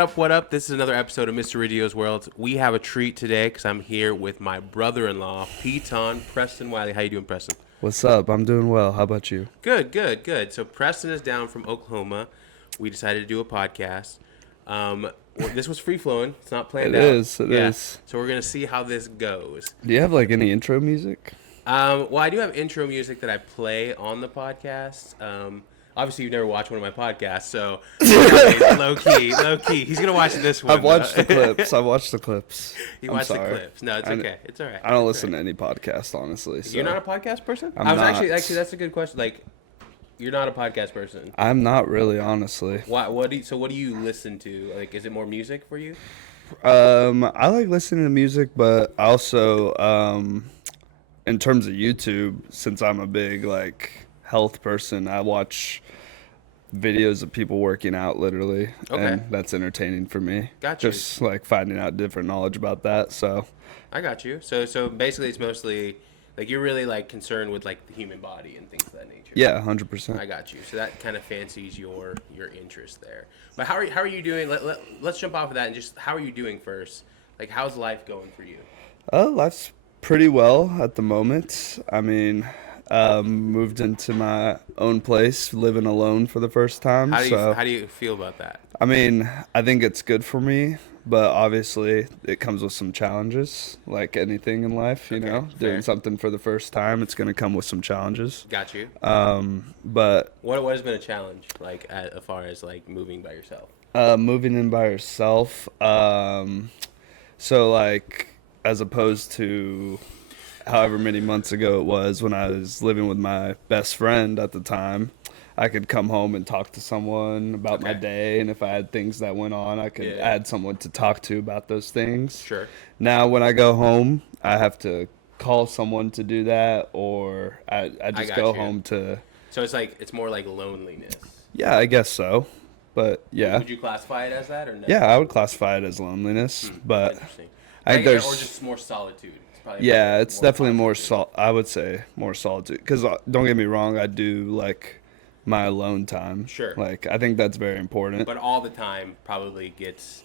up, what up? This is another episode of Mrradillo's World. We have a treat today because I'm here with my brother-in-law, Preston Wiley. How you doing, Preston? What's up? I'm doing well. How about you? Good. So Preston is down from Oklahoma. We decided to do a podcast. This was free-flowing. It's not planned out. It is. So we're going to see how this goes. Do you have, any intro music? Well, I do have intro music that I play on the podcast. Obviously, you've never watched one of my podcasts, so low key. He's gonna watch this one. I've watched the clips. You watched the clips. No, it's okay. It's all right. I don't listen to any podcast, honestly. So. You're not a podcast person? I'm not. Actually, that's a good question. Like, you're not a podcast person. I'm not really, honestly. Why? What do you listen to? Like, is it more music for you? I like listening to music, but also, in terms of YouTube, since I'm a big health person, I watch videos of people working out, literally, and that's entertaining for me. Got you. Just finding out different knowledge about that. So I got you. So basically, it's mostly you're really concerned with the human body and things of that nature. Yeah, 100%. I got you. So that kind of fancies your interest there. But how are you doing? Let's jump off of that and just how are you doing first? How's life going for you? Life's pretty well at the moment. I mean, moved into my own place, living alone for the first time. How do you feel about that? I mean, I think it's good for me, but obviously it comes with some challenges, like anything in life, you know. Fair. Doing something for the first time, it's going to come with some challenges. Got you. But what has been a challenge, as far as moving by yourself? Moving in by yourself. So as opposed to however many months ago it was when I was living with my best friend at the time, I could come home and talk to someone about my day, and if I had things that went on, I could add someone to talk to about those things. Sure. Now, when I go home, I have to call someone to do that, or I just go home to... So it's more like loneliness. Yeah, I guess so, but yeah. Would you classify it as that, or no? Yeah, I would classify it as loneliness, but... Interesting. I think there's... Or just more solitude. Yeah, it's definitely more I would say more solitude. Because don't get me wrong, I do like my alone time. Sure. I think that's very important. But all the time probably gets,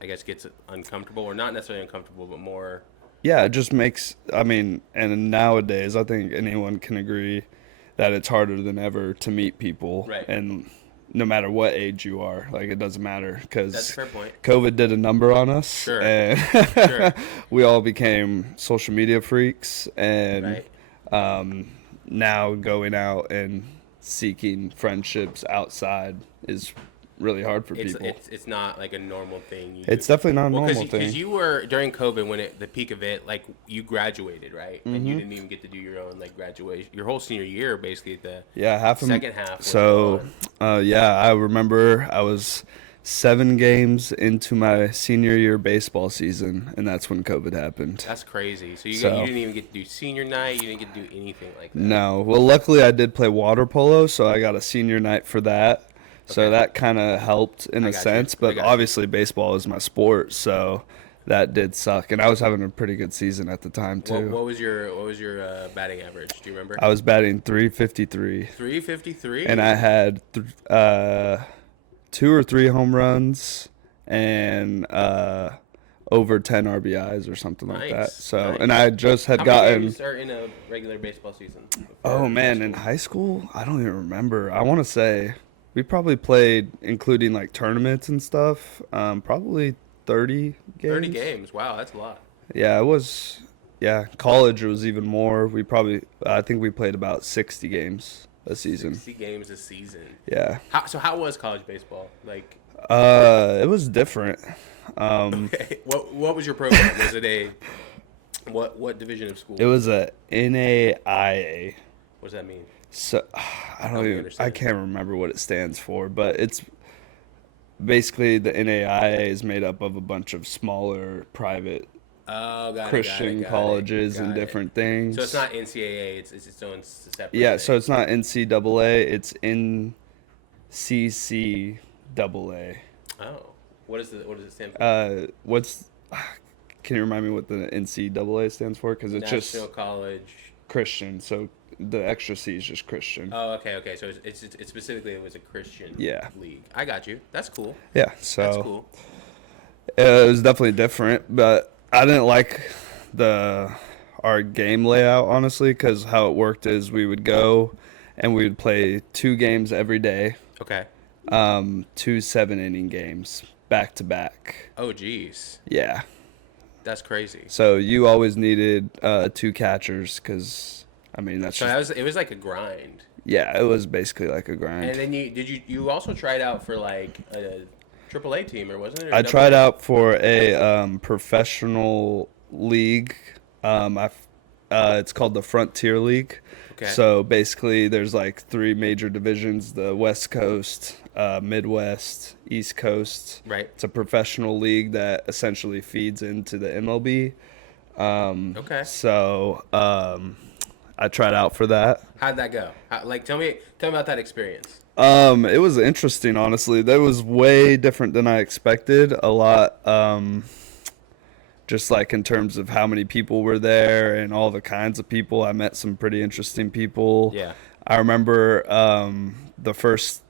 gets uncomfortable, or not necessarily uncomfortable, but more. Yeah, it just makes. I mean, and nowadays, I think anyone can agree that it's harder than ever to meet people. Right. And no matter what age you are, it doesn't matter, because that's a fair point. COVID did a number on us. Sure. And Sure. We all became social media freaks, and now going out and seeking friendships outside is really hard for people. It's not a normal thing. It's definitely not a normal thing. Because you were, during COVID, when the peak of it, you graduated, right? Mm-hmm. And you didn't even get to do your own graduation. Your whole senior year, basically, the second half. So, I remember I was 7 games into my senior year baseball season, and that's when COVID happened. That's crazy. So you didn't even get to do senior night. You didn't get to do anything like that. No. Well, luckily I did play water polo, so I got a senior night for that. So that kind of helped in a sense, but obviously baseball is my sport, so that did suck. And I was having a pretty good season at the time too. What was your batting average? Do you remember? I was batting 353. 353. And I had 2 or 3 home runs and over 10 RBIs or something like that. So, and I just had gotten. How many games are in a regular baseball season? Oh man, in high school, I don't even remember. I want to say. We probably played, including tournaments and stuff, probably 30 games. 30 games. Wow, that's a lot. Yeah, it was. Yeah, college was even more. I think we played about 60 games a season. 60 games a season. Yeah. How was college baseball? It was different. Okay. What was your program? Was it what division of school? It was a NAIA. What does that mean? So I can't remember what it stands for, but it's basically the NAIA is made up of a bunch of smaller private Christian colleges and different things. So it's not NCAA, it's its own separate Yeah, thing. so it's not NCAA, it's NCCAA. Oh. What does it stand for? Can you remind me what the NCAA stands for? Because it's National College Christian, so the extra C is just Christian. Oh, okay. So it's specifically it was a Christian league. I got you. That's cool. Yeah, so That's cool. it was definitely different, but I didn't like our game layout, honestly, because how it worked is we would go and we would play 2 games every day. Okay. 2 7-inning games back to back. Oh, geez. Yeah. That's crazy. So you always needed 2 catchers because, I mean, that's just... it was like a grind. Yeah, it was basically like a grind. And then you also tried out for like a AAA team, or wasn't it? I tried out for a professional league. It's called the Frontier League. Okay. So basically, there's like 3 major divisions: the West Coast, Midwest, East Coast. Right. It's a professional league that essentially feeds into the MLB. Okay. So I tried out for that. How'd that go? Tell me about that experience. It was interesting, honestly. That was way different than I expected. A lot, just like in terms of how many people were there and all the kinds of people. I met some pretty interesting people. Yeah. I remember the first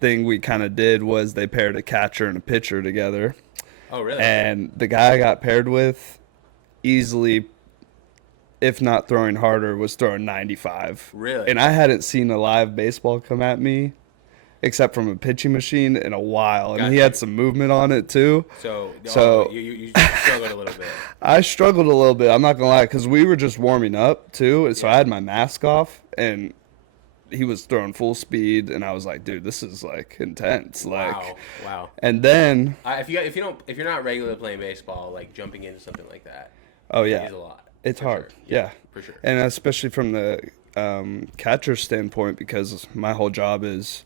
thing we kind of did was they paired a catcher and a pitcher together. Oh, really? And the guy I got paired with easily, if not throwing harder, was throwing 95. Really? And I hadn't seen a live baseball come at me, except from a pitching machine, in a while. And he had some movement on it, too. So you struggled a little bit. I struggled a little bit, I'm not going to lie, because we were just warming up, too. And so I had my mask off, and he was throwing full speed, and I was like, dude, this is, like, intense. Like, wow. And then... if you're not regularly playing baseball, like, jumping into something like that, oh, yeah. is a lot. It's hard, Sure. yeah. For sure. And especially from the catcher standpoint, because my whole job is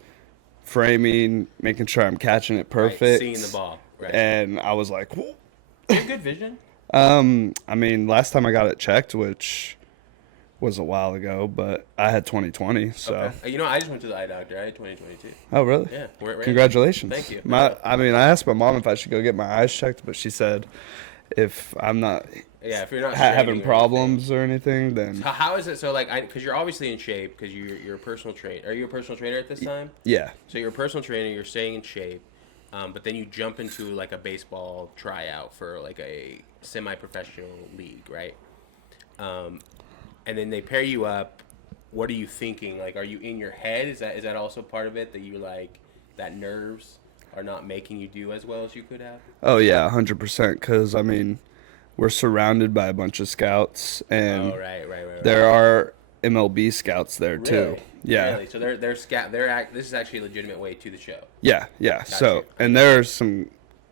framing, making sure I'm catching it perfect. Right, seeing the ball, right. And I was like, whoa. You have good vision? I mean, last time I got it checked, which was a while ago, but I had 20/20, so. Okay. I just went to the eye doctor. I had 20/22. Oh, really? Yeah. Congratulations. Thank you. I mean, I asked my mom if I should go get my eyes checked, but she said if I'm not... Yeah, if you're not having problems or anything, then... How is it? So, like, because you're obviously in shape because you're a personal trainer. Are you a personal trainer at this time? Yeah. So you're a personal trainer. You're staying in shape, but then you jump into like a baseball tryout for like a semi-professional league, right? And then they pair you up. What are you thinking? Like, are you in your head? Is that also part of it that you like that nerves are not making you do as well as you could have? Oh yeah, 100%. Because I mean, we're surrounded by a bunch of scouts, and right. there are MLB scouts there too. Really? Yeah. Really? So they're scout. This is actually a legitimate way to the show. Yeah. So, and there are some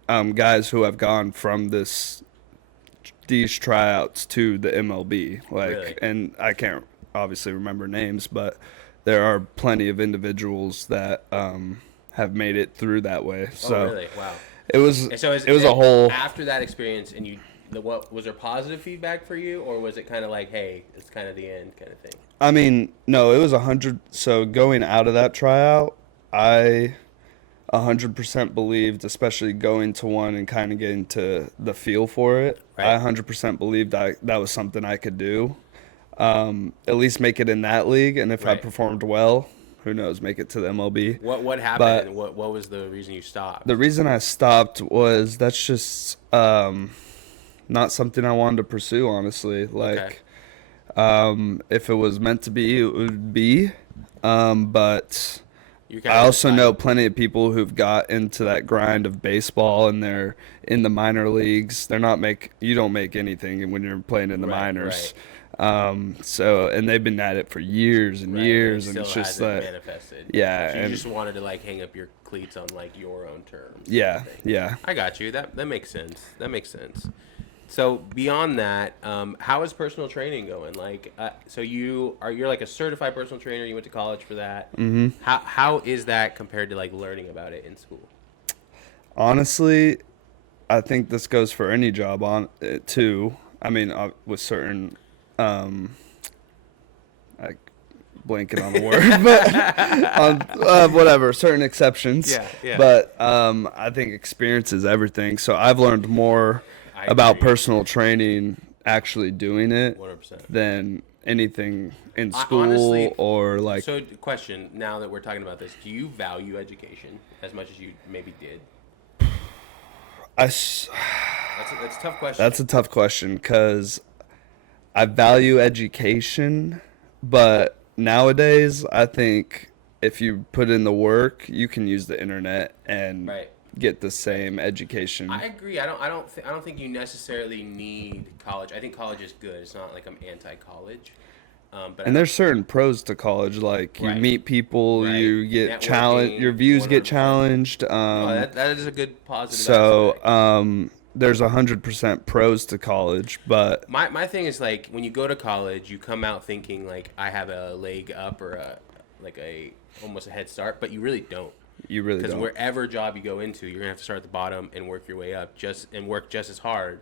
guys who have gone from these tryouts to the MLB, like, Really? and I can't obviously remember names, but there are plenty of individuals that have made it through that way. So oh, really? Wow. it was a whole... After that experience, and what was there positive feedback for you, or was it kind of like, hey, it's kind of the end kind of thing? I mean, no, it was 100. So going out of that tryout, I 100% believed, especially going to one and kind of getting to the feel for it. Right. I 100% believed that was something I could do. At least make it in that league, and if I performed well, who knows, make it to the MLB. What happened? What was the reason you stopped? The reason I stopped was that's just not something I wanted to pursue, honestly. Like, if it was meant to be, it would be. But I also know plenty of people who've got into that grind of baseball, and they're in the minor leagues. You don't make anything when you're playing in the minors. So, and they've been at it for years and years, and it's just that manifested. Yeah, so you just wanted to like hang up your cleats on like your own terms. Yeah. I got you. That makes sense. So beyond that, how is personal training going? Like, so you're like a certified personal trainer. You went to college for that. Mm-hmm. How is that compared to like learning about it in school? Honestly, I think this goes for any job on it too. I mean, with certain, I blanking on the word, but whatever, certain exceptions. Yeah. But I think experience is everything. So I've learned more about personal training actually doing it 100%. than anything in school honestly, or like. So, question, now that we're talking about this, do you value education as much as you maybe did? That's a tough question. That's a tough question because I value education, but nowadays I think if you put in the work, you can use the internet and Right. get the same education. I agree. I don't think you necessarily need college. I think college is good. It's not like I'm anti-college. But And there's certain pros to college, like you Right. meet people, Right. you get Networking, challenged, your views get 100%. challenged. That is a good positive So aspect. there's 100% pros to college, but My thing is like when you go to college, you come out thinking like I have a leg up or almost a head start, but you really don't. you really Because don't. wherever job you go into, you're gonna have to start at the bottom and work your way up, work just as hard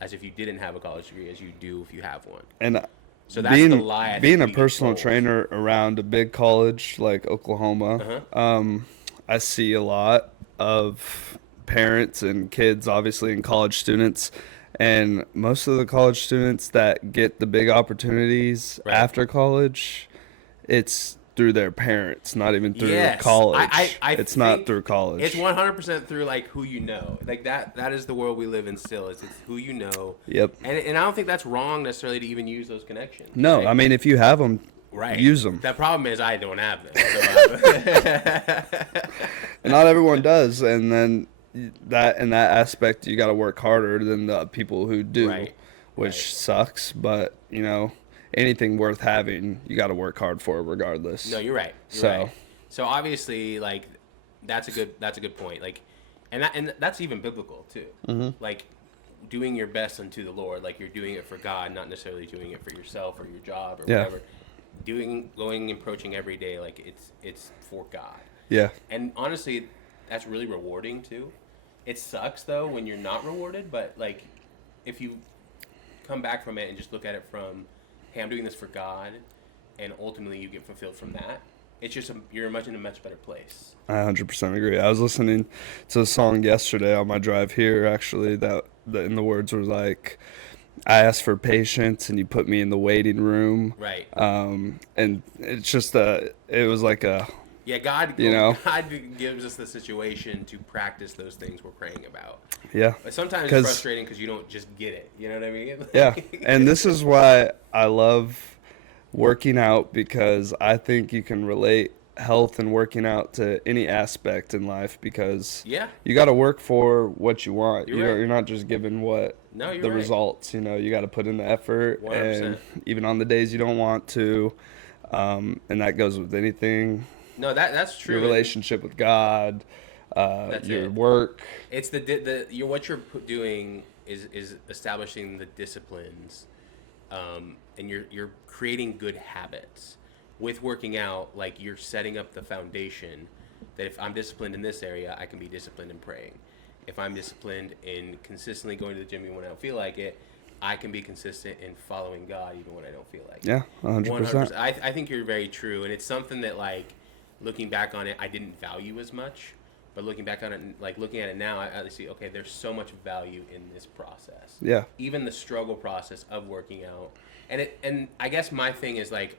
as if you didn't have a college degree as you do if you have one. And So that's being the lie. I think being a we get personal told. trainer around a big college like Oklahoma, I see a lot of parents and kids, obviously, and college students. And most of the college students that get the big opportunities Right. after college, it's through their parents, not even through Yes. college. I It's not think through college. It's 100% through like who you know. Like that is the world we live in still. It's who you know. Yep. And I don't think that's wrong necessarily to even use those connections. No, right? I mean, if you have them, Right. use them. The problem is I don't have them. So And not everyone does, and then that in that aspect you got to work harder than the people who do, Right. which Right. sucks. But anything worth having, you got to work hard for regardless. No, you're right. So obviously, like, that's a good point. Like, and that's even biblical too. Mm-hmm. Like, doing your best unto the Lord, like you're doing it for God, not necessarily doing it for yourself or your job or Yeah. whatever. Going and approaching every day, like it's for God. Yeah, And honestly, that's really rewarding too. It sucks though when you're not rewarded, but like if you come back from it and just look at it from, hey, I'm doing this for God, and ultimately you get fulfilled from that. It's just you're in a much better place. I 100% agree. I was listening to a song yesterday on my drive here, actually, that and the words were like, I asked for patience and you put me in the waiting room. Right. And it's just it was like a, Yeah, God gives us the situation to practice those things we're praying about. yeah. But sometimes it's frustrating because you don't just get it. You know what I mean? Yeah. And this is why I love working out, because I think you can relate health and working out to any aspect in life, because Yeah. you got to work for what you want. You're right. You're not just given what No, you're the right. results. You got to put in the effort, 100%. and even on the days you don't want to, and that goes with anything. No, that's true. Your relationship with God, your it. work. It's what you're doing is establishing the disciplines, and you're creating good habits. With working out, like you're setting up the foundation that if I'm disciplined in this area, I can be disciplined in praying. If I'm disciplined in consistently going to the gym even when I don't feel like it, I can be consistent in following God even when I don't feel like it. Yeah, 100%. I think you're very true, and it's something that like looking back on it, I didn't value as much. But looking back on it, like looking at it now, I see, okay, there's so much value in this process. Yeah. Even the struggle process of working out. And I guess my thing is like,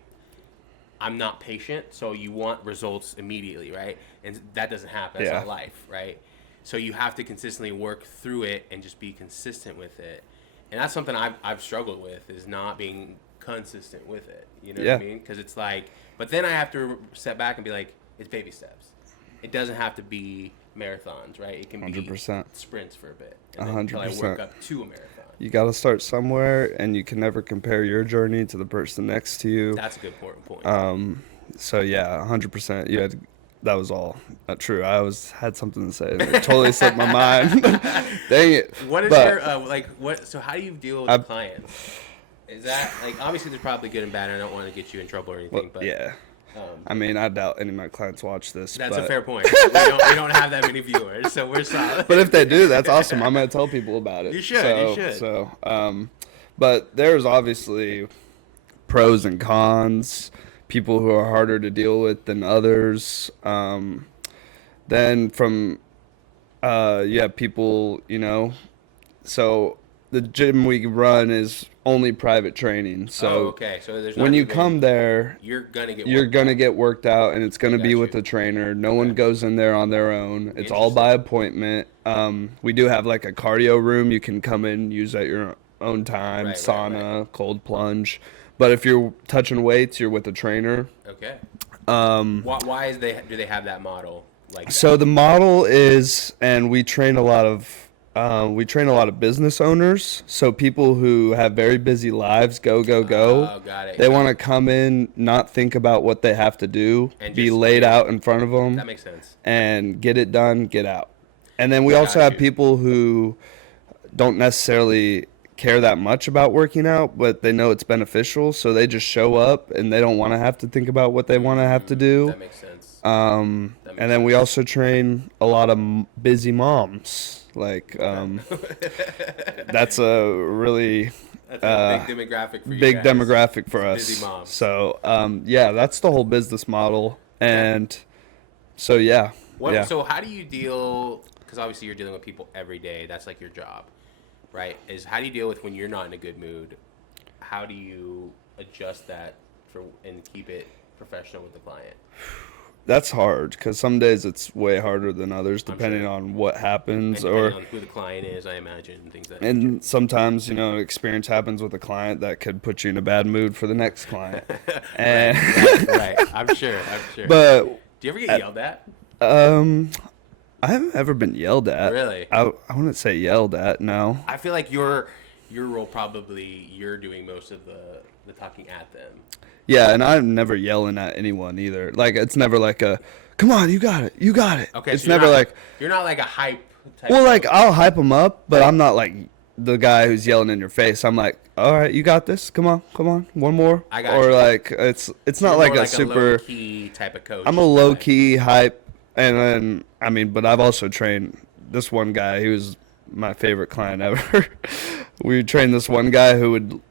I'm not patient, so you want results immediately, right? And that doesn't happen. That's not life, right? So you have to consistently work through it and just be consistent with it. And that's something I've struggled with, is not being consistent with it. You know what I mean? Because it's like, but then I have to step back and be like, it's baby steps. It doesn't have to be marathons, right? It can be 100%. sprints for a bit. And then until I work up to a marathon. You got to start somewhere, and you can never compare your journey to the person next to you. That's a good point. So yeah, 100%. That was all not true. I had something to say, and it totally slipped my mind. Dang it. What is your so how do you deal with clients? Is that like, obviously there's probably good and bad, and I don't want to get you in trouble or anything, but yeah. I mean, I doubt any of my clients watch this. That's a fair point. We don't have that many viewers, so we're solid. But if they do, that's awesome. I'm going to tell people about it. You should. But there's obviously pros and cons. People who are harder to deal with than others. Then from, people, so the gym we run is only private training. So okay. So there's not when you even- come there, you're gonna get worked out, and it's gonna I be got with you. a trainer. No one goes in there on their own. It's all Interesting. by appointment. We do have like a cardio room you can come in, use at your own time, Right, sauna, cold plunge. But if you're touching weights, you're with a trainer. Okay. Why do they have that model like that? So the model is, and we train a lot of business owners. So people who have very busy lives, go. Oh, got it. They want to come in, not think about what they have to do, And be just laid get- out in front of them, That makes sense. and get it done, get out. And then we also Got have you. people who don't necessarily care that much about working out, but they know it's beneficial, so they just show up and they don't want to have to think about what they want to have to do. That makes sense. And then we also train a lot of busy moms. Like, that's a really That's a big demographic for you big guys. demographic for us. Busy moms. So, yeah, that's the whole business model. And so, yeah. Yeah. So how do you deal? Because obviously you're dealing with people every day. That's like your job, right? How do you deal with when you're not in a good mood? How do you adjust that and keep it professional with the client? That's hard because some days it's way harder than others depending sure. on what happens And or depending on who the client is, I imagine, and things like that. and sometimes experience happens with a client that could put you in a bad mood for the next client. And right. I'm sure. but Do you ever get yelled at? I haven't ever been yelled at. Really? I wouldn't say yelled at, no. I feel like your role probably you're doing most of the talking at them. Yeah, and I'm never yelling at anyone either. Like, it's never like a, come on, you got it. Okay. It's so you're never not- like, you're not like a hype type. well, of- like, I'll hype them up, but I'm not like the guy who's yelling in your face. I'm like, all right, you got this. Come on, one more. I got or you. like, it's not You're like more a super. low-key type of coach. I'm a low key hype, and then but I've also trained this one guy. He was my favorite client ever. We trained this one guy who would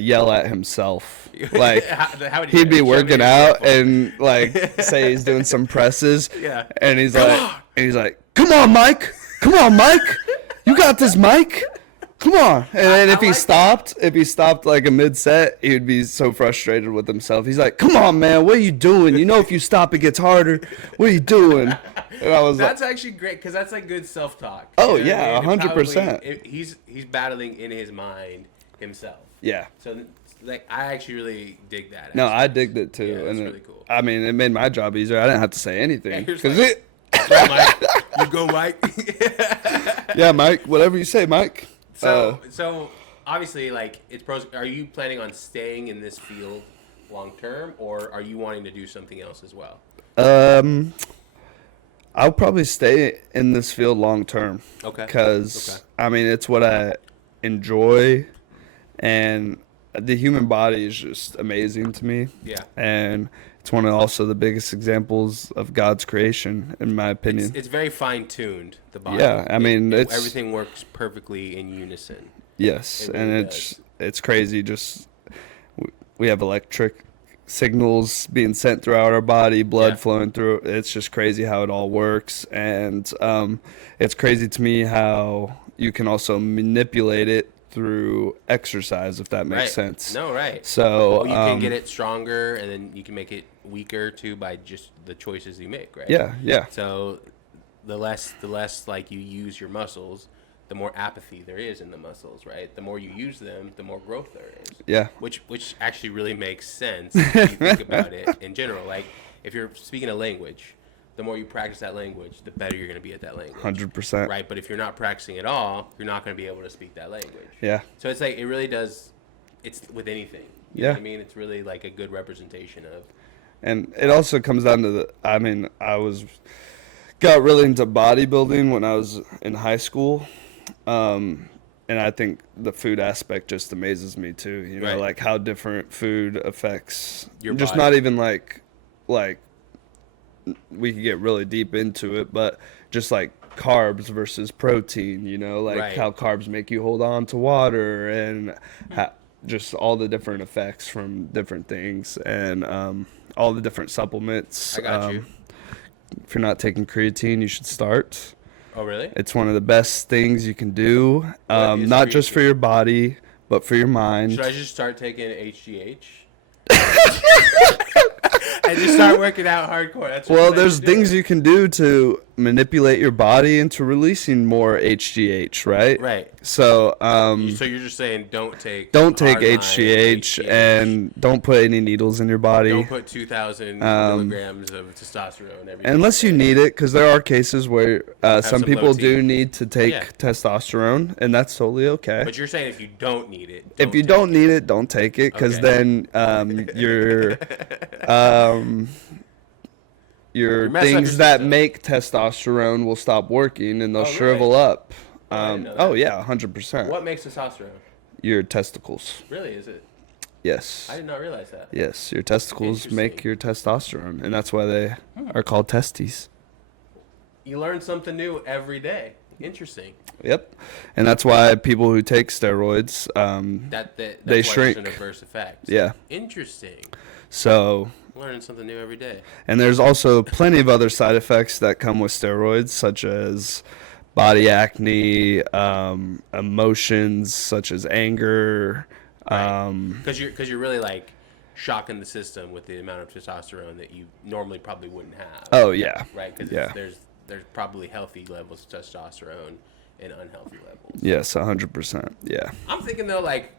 yell at himself. Like, How would you- he'd be show me working an out example. and like say he's doing some presses, Yeah. and he's like, come on, Mike, you got this, Mike. Come on. And then if he stopped like a mid set, he would be so frustrated with himself. He's like, come on, man, what are you doing? You know, if you stop, it gets harder. What are you doing? And I was That's actually great because that's like good self-talk. Oh, You know yeah, what I mean? And 100%. probably He's battling in his mind himself. yeah. So like I actually really dig that. No, I aspect. digged it too. Yeah, that's and really cool. I mean, it made my job easier. I didn't have to say anything. you're just 'Cause like- Go, Mike. You go, Mike. yeah, Mike, whatever you say, Mike. So obviously, like it's pros. Are you planning on staying in this field long term, or are you wanting to do something else as well? I'll probably stay in this field long term. Okay. Because I mean, it's what I enjoy, and the human body is just amazing to me. Yeah. And it's one of also the biggest examples of God's creation, in my opinion. It's very fine tuned. The body. Yeah, I mean, it's- everything works perfectly in unison. Yes, It and really it's crazy. Just we have electric signals being sent throughout our body, blood Yeah. flowing through. It's just crazy how it all works, and it's crazy to me how you can also manipulate it through exercise, if that makes Right. sense. No, right. So Well, you can get it stronger, and then you can make it weaker too by just the choices you make, right? yeah. So the less like you use your muscles, the more apathy there is in the muscles, right? The more you use them, the more growth there is. Yeah. Which actually really makes sense if you think about it in general. Like if you're speaking a language, the more you practice that language, the better you're going to be at that language. 100%. Right? But if you're not practicing at all, you're not going to be able to speak that language. Yeah. So it's like it really does. It's with anything. You know what I mean, it's really like a good representation of. And it also comes down to got really into bodybuilding when I was in high school. And I think the food aspect just amazes me too. You know, Right. like how different food affects Your just body. not even like we could get really deep into it, but just like carbs versus protein, you know, like Right. how carbs make you hold on to water and just all the different effects from different things and all the different supplements. I got you. If you're not taking creatine, you should start. Oh, really? It's one of the best things you can do, What is not just for creatine? your body, but for your mind. Should I just start taking HGH? And just start working out hardcore. That's what Well, I there's should do. things you can do to manipulate your body into releasing more HGH, right? Right. So, So you're just saying don't take hardline HGH and don't put any needles in your body. don't put 2,000 milligrams of testosterone every Unless you need it, because there are cases where some some people low do T. need to take Yeah. testosterone, and that's totally okay. But you're saying if you don't need it, If you take don't need it, don't take it, because Okay. then your You're messing up things your that system. make testosterone will stop working, and they'll Oh, really? shrivel up. I didn't know Oh that. yeah, 100%. What makes testosterone? Your testicles. Really, is it? Yes. I did not realize that. Yes, your testicles make Interesting. your testosterone, and that's why they are called testes. You learn something new every day. Interesting. Yep, and that's why people who take steroids, That's They why there's shrink. an adverse effect. yeah. Interesting. So, Learning something new every day. and there's also plenty of other side effects that come with steroids, such as body acne, emotions such as anger. Because you're really like shocking the system with the amount of testosterone that you normally probably wouldn't have. Oh yeah, Right. Because yeah. there's probably healthy levels of testosterone and unhealthy levels. Yes, 100%. Yeah. I'm thinking though, like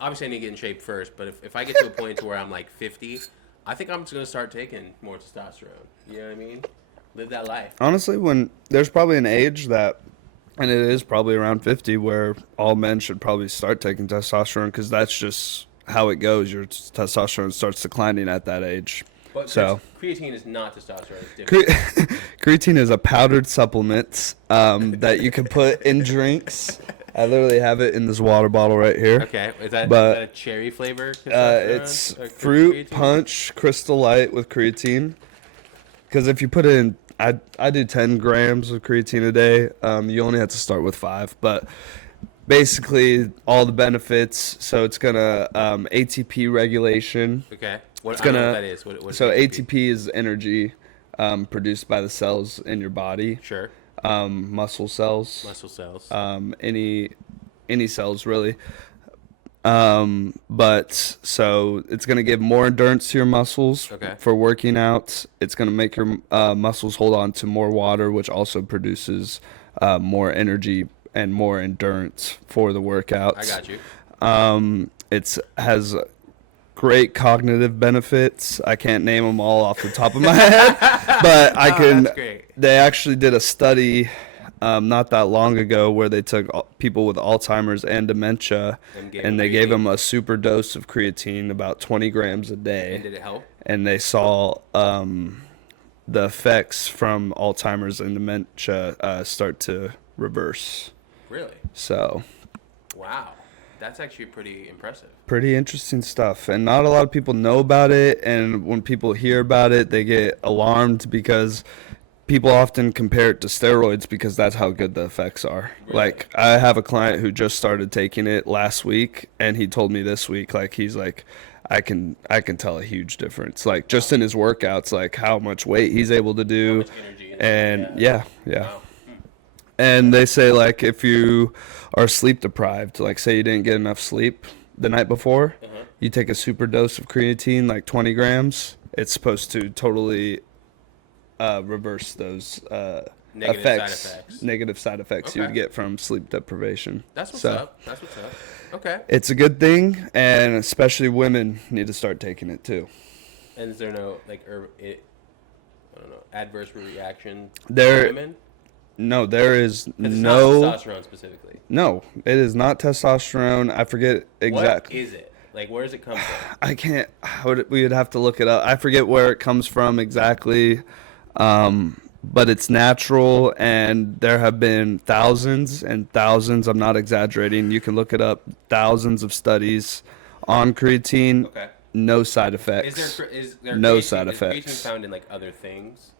obviously I need to get in shape first, but if I get to a point to where I'm like 50, I think I'm just gonna start taking more testosterone. You know what I mean? Live that life. Honestly, when there's probably an age that, and it is probably around 50, where all men should probably start taking testosterone, because that's just how it goes. Your testosterone starts declining at that age. But So creatine is not testosterone. It's different. creatine is a powdered supplement that you can put in drinks. I literally have it in this water bottle right here. Okay, is that But, a cherry flavor? testosterone? It's Or fruit creatine? punch crystal light with creatine. Because if you put in, I do 10 grams of creatine a day. You only have to start with 5, but basically all the benefits. So it's gonna ATP regulation. Okay. What, It's I don't know gonna what that is. What so is ATP is energy produced by the cells in your body. Sure. Muscle cells. Muscle cells. Any cells really. But so it's gonna give more endurance to your muscles Okay. for working out. It's gonna make your muscles hold on to more water, which also produces more energy and more endurance for the workouts. I got you. It has great cognitive benefits. I can't name them all off the top of my head, but I can. That's great. They actually did a study not that long ago where they took people with Alzheimer's and dementia, and they gave creatine? them a super dose of creatine, about 20 grams a And day, did it help? and they saw the effects from Alzheimer's and dementia start to reverse. Really? So Wow. That's actually pretty impressive. pretty interesting stuff, and not a lot of people know about it, and when people hear about it they get alarmed because people often compare it to steroids because that's how good the effects are. Really? Like, I have a client who just started taking it last week, and he told me this week, like, he's like, I can tell a huge difference, like, just in his workouts, like how much weight he's able to do. much energy And yeah. Wow. And they say, like, if you are sleep deprived, like say you didn't get enough sleep the night before, you take a super dose of creatine, like 20 grams, it's supposed to totally reverse those Negative side effects. negative side effects you would Okay. get from sleep deprivation. That's what's So, up. That's what's up. Okay. it's a good thing, and especially women need to start taking it too. And is there no like I don't know, adverse reaction There- to women? No, there is 'Cause it's no. not testosterone specifically. No, it is not testosterone. I forget exactly. What is it? Like, where does it come from? I can't. We would have to look it up. I forget where it comes from exactly, but it's natural, and there have been thousands and thousands. I'm not exaggerating. You can look it up. Thousands of studies on creatine. Okay. No side effects. Is there No creatine- side is effects. creatine found in like other things?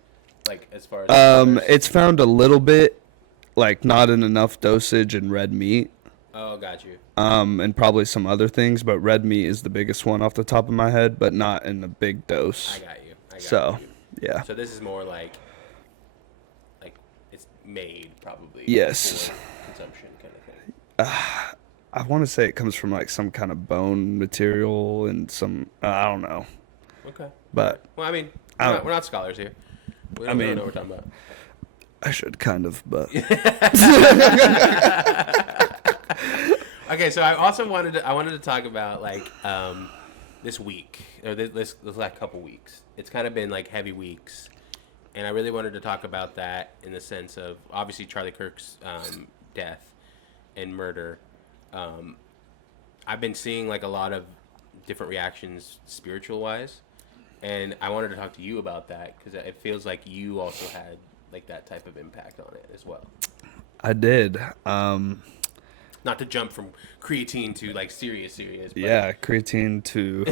Like as far as others? It's found a little bit, like not in enough dosage in red meat. Oh, got you. And probably some other things, but red meat is the biggest one off the top of my head, but not in a big I dose. got you. So, you. yeah. So this is more like it's made, probably. Yes. For consumption kind of thing. I want to say it comes from like some kind of bone material and some I don't know. Okay. But well, I mean, we're not scholars here. We don't know what we're talking about. I should kind of, but okay. So I also wanted to talk about like this week or this last couple weeks. It's kind of been like heavy weeks, and I really wanted to talk about that in the sense of obviously Charlie Kirk's death and murder. I've been seeing like a lot of different reactions spiritual wise, and I wanted to talk to you about that because it feels like you also had like that type of impact on it as well. I did. Not to jump from creatine to like serious. But yeah, creatine to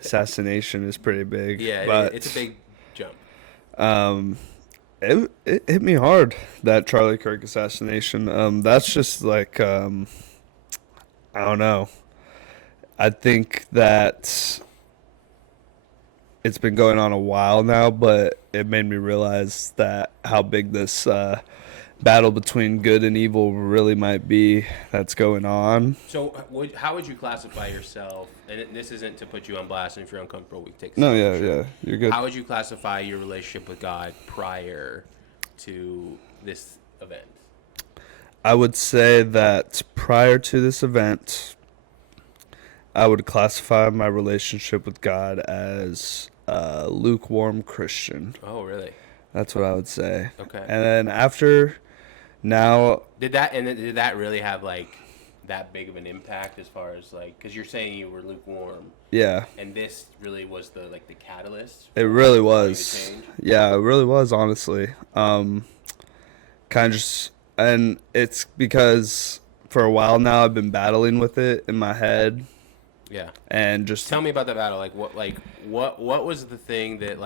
assassination is pretty big. Yeah, but, it's a big jump. It hit me hard, that Charlie Kirk assassination. That's just like I don't know. I think that it's been going on a while now, but it made me realize that how big this battle between good and evil really might be that's going on. So how would you classify yourself, and this isn't to put you on blast, and if you're uncomfortable, we can take No, yeah, you're good. How would you classify your relationship with God prior to this event? I would say that prior to this event, I would classify my relationship with God as a lukewarm Christian. Oh, really? That's what I would say. Okay. And then after now... Did that really have, like, that big of an impact as far as, like... Because you're saying you were lukewarm. Yeah. And this really was the catalyst? It really was. Yeah, it really was, honestly. Kind of just... And it's because for a while now I've been battling with it in my head. Yeah. And just tell me about the battle. What was the thing that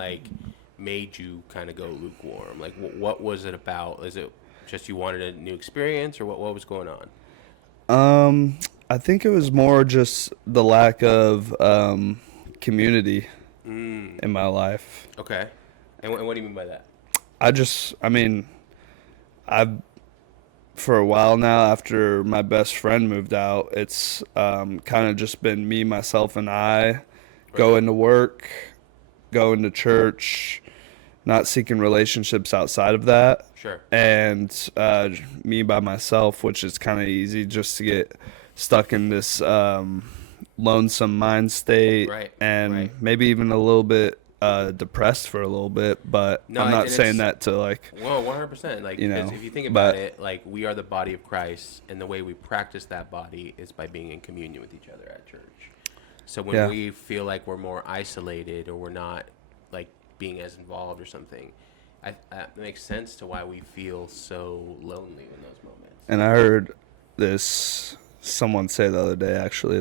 made you kind of go lukewarm? Like what was it about? Is it just you wanted a new experience, or what was going on? I think it was more just the lack of community in my life. Okay. And what do you mean by that? For a while now, after my best friend moved out, it's kind of just been me, myself, and I going to work, going to church, not seeking relationships outside of that. Sure. And me by myself, which is kind of easy just to get stuck in this lonesome mind state, and maybe even a little bit depressed for a little bit, but no, I'm not saying that to well, 100%. Because if you think about it, we are the body of Christ, and the way we practice that body is by being in communion with each other at church. So when we feel like we're more isolated or we're not being as involved or something, that makes sense to why we feel so lonely in those moments. And I heard someone say the other day, actually,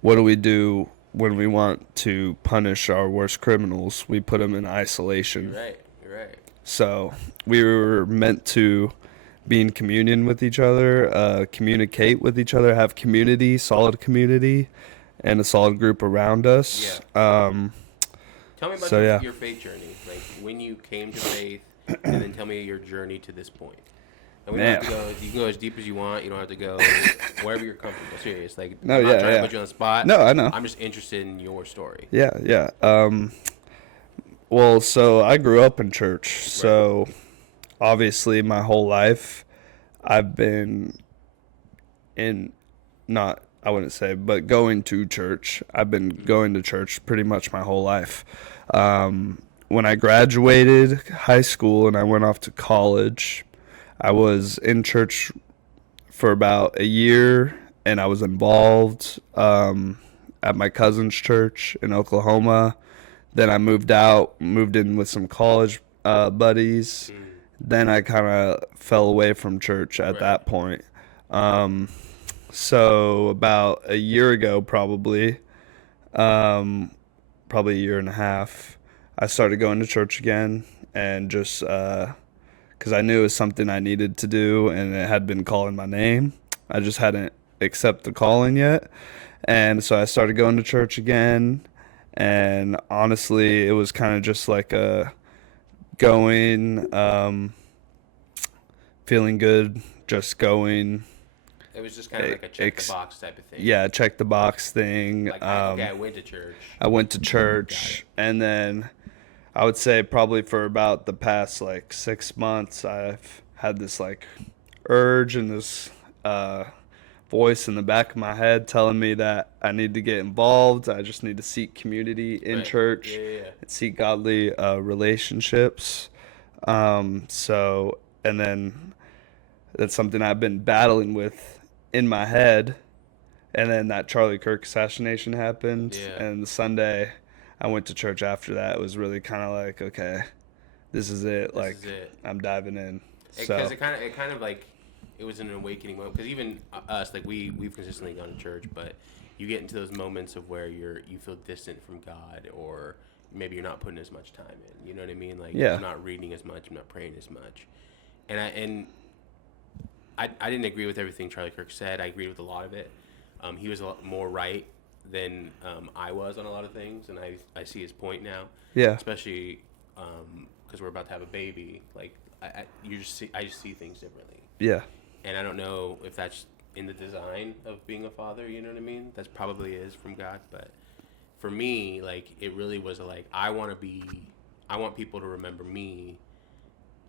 what do we do when we want to punish our worst criminals? We put them in isolation. You're right. So we were meant to be in communion with each other, communicate with each other, have community, solid community, and a solid group around us. Yeah. Tell me about your faith journey, when you came to faith, and then tell me your journey to this point. And we don't have to go. You can go as deep as you want. You don't have to go wherever you're comfortable. Serious. I'm not trying to put you on the spot. No, I know. I'm just interested in your story. Yeah. Well, so I grew up in church. Right. So obviously my whole life I've been going to church. I've been going to church pretty much my whole life. When I graduated high school and I went off to college, I was in church for about a year, and I was involved at my cousin's church in Oklahoma. Then I moved in with some college buddies. Then I kind of fell away from church at that point. So about a year ago, probably a year and a half, I started going to church again, and just because I knew it was something I needed to do, and it had been calling my name. I just hadn't accepted the calling yet. And so I started going to church again, and honestly, it was kind of just like going feeling good, just going. It was just kind of like a check the box type of thing. Yeah, check the box thing. Like, okay, I went to church. I went to church, and then I would say probably for about the past like 6 months, I've had this like urge and this voice in the back of my head telling me that I need to get involved. I just need to seek community in church, and seek godly relationships. So, and then that's something I've been battling with in my head. And then that Charlie Kirk assassination happened. Yeah. And the Sunday I went to church after that. It was really kind of like, okay, this is it. I'm diving in. Because it kind of like, it was an awakening moment. Because even us, like we've consistently gone to church, but you get into those moments of where you feel distant from God, or maybe you're not putting as much time in. You know what I mean? Like, I'm not reading as much, I'm not praying as much. And I didn't agree with everything Charlie Kirk said. I agreed with a lot of it. He was a lot more right than I was on a lot of things, and I see his point now. Yeah. Especially because we're about to have a baby. Like, I just see things differently. Yeah. And I don't know if that's in the design of being a father. You know what I mean? That probably is from God, but for me, like, it really was I want people to remember me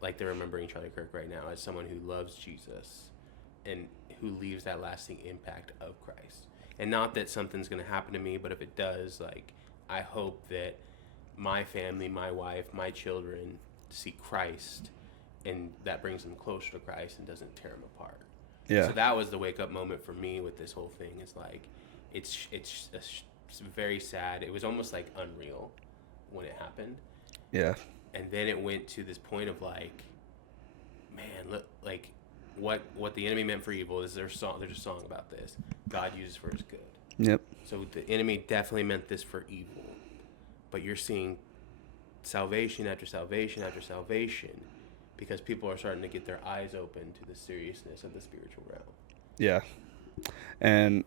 like they're remembering Charlie Kirk right now, as someone who loves Jesus and who leaves that lasting impact of Christ. And not that something's going to happen to me, but if it does, like, I hope that my family, my wife, my children see Christ, and that brings them closer to Christ and doesn't tear them apart. Yeah. So that was the wake up moment for me with this whole thing. It's like, it's very sad. It was almost like unreal when it happened. Yeah. And then it went to this point of like, man, look, like, what the enemy meant for evil is there's a song about this. God uses for his good. Yep. So the enemy definitely meant this for evil, but you're seeing salvation after salvation after salvation, because people are starting to get their eyes open to the seriousness of the spiritual realm. Yeah. And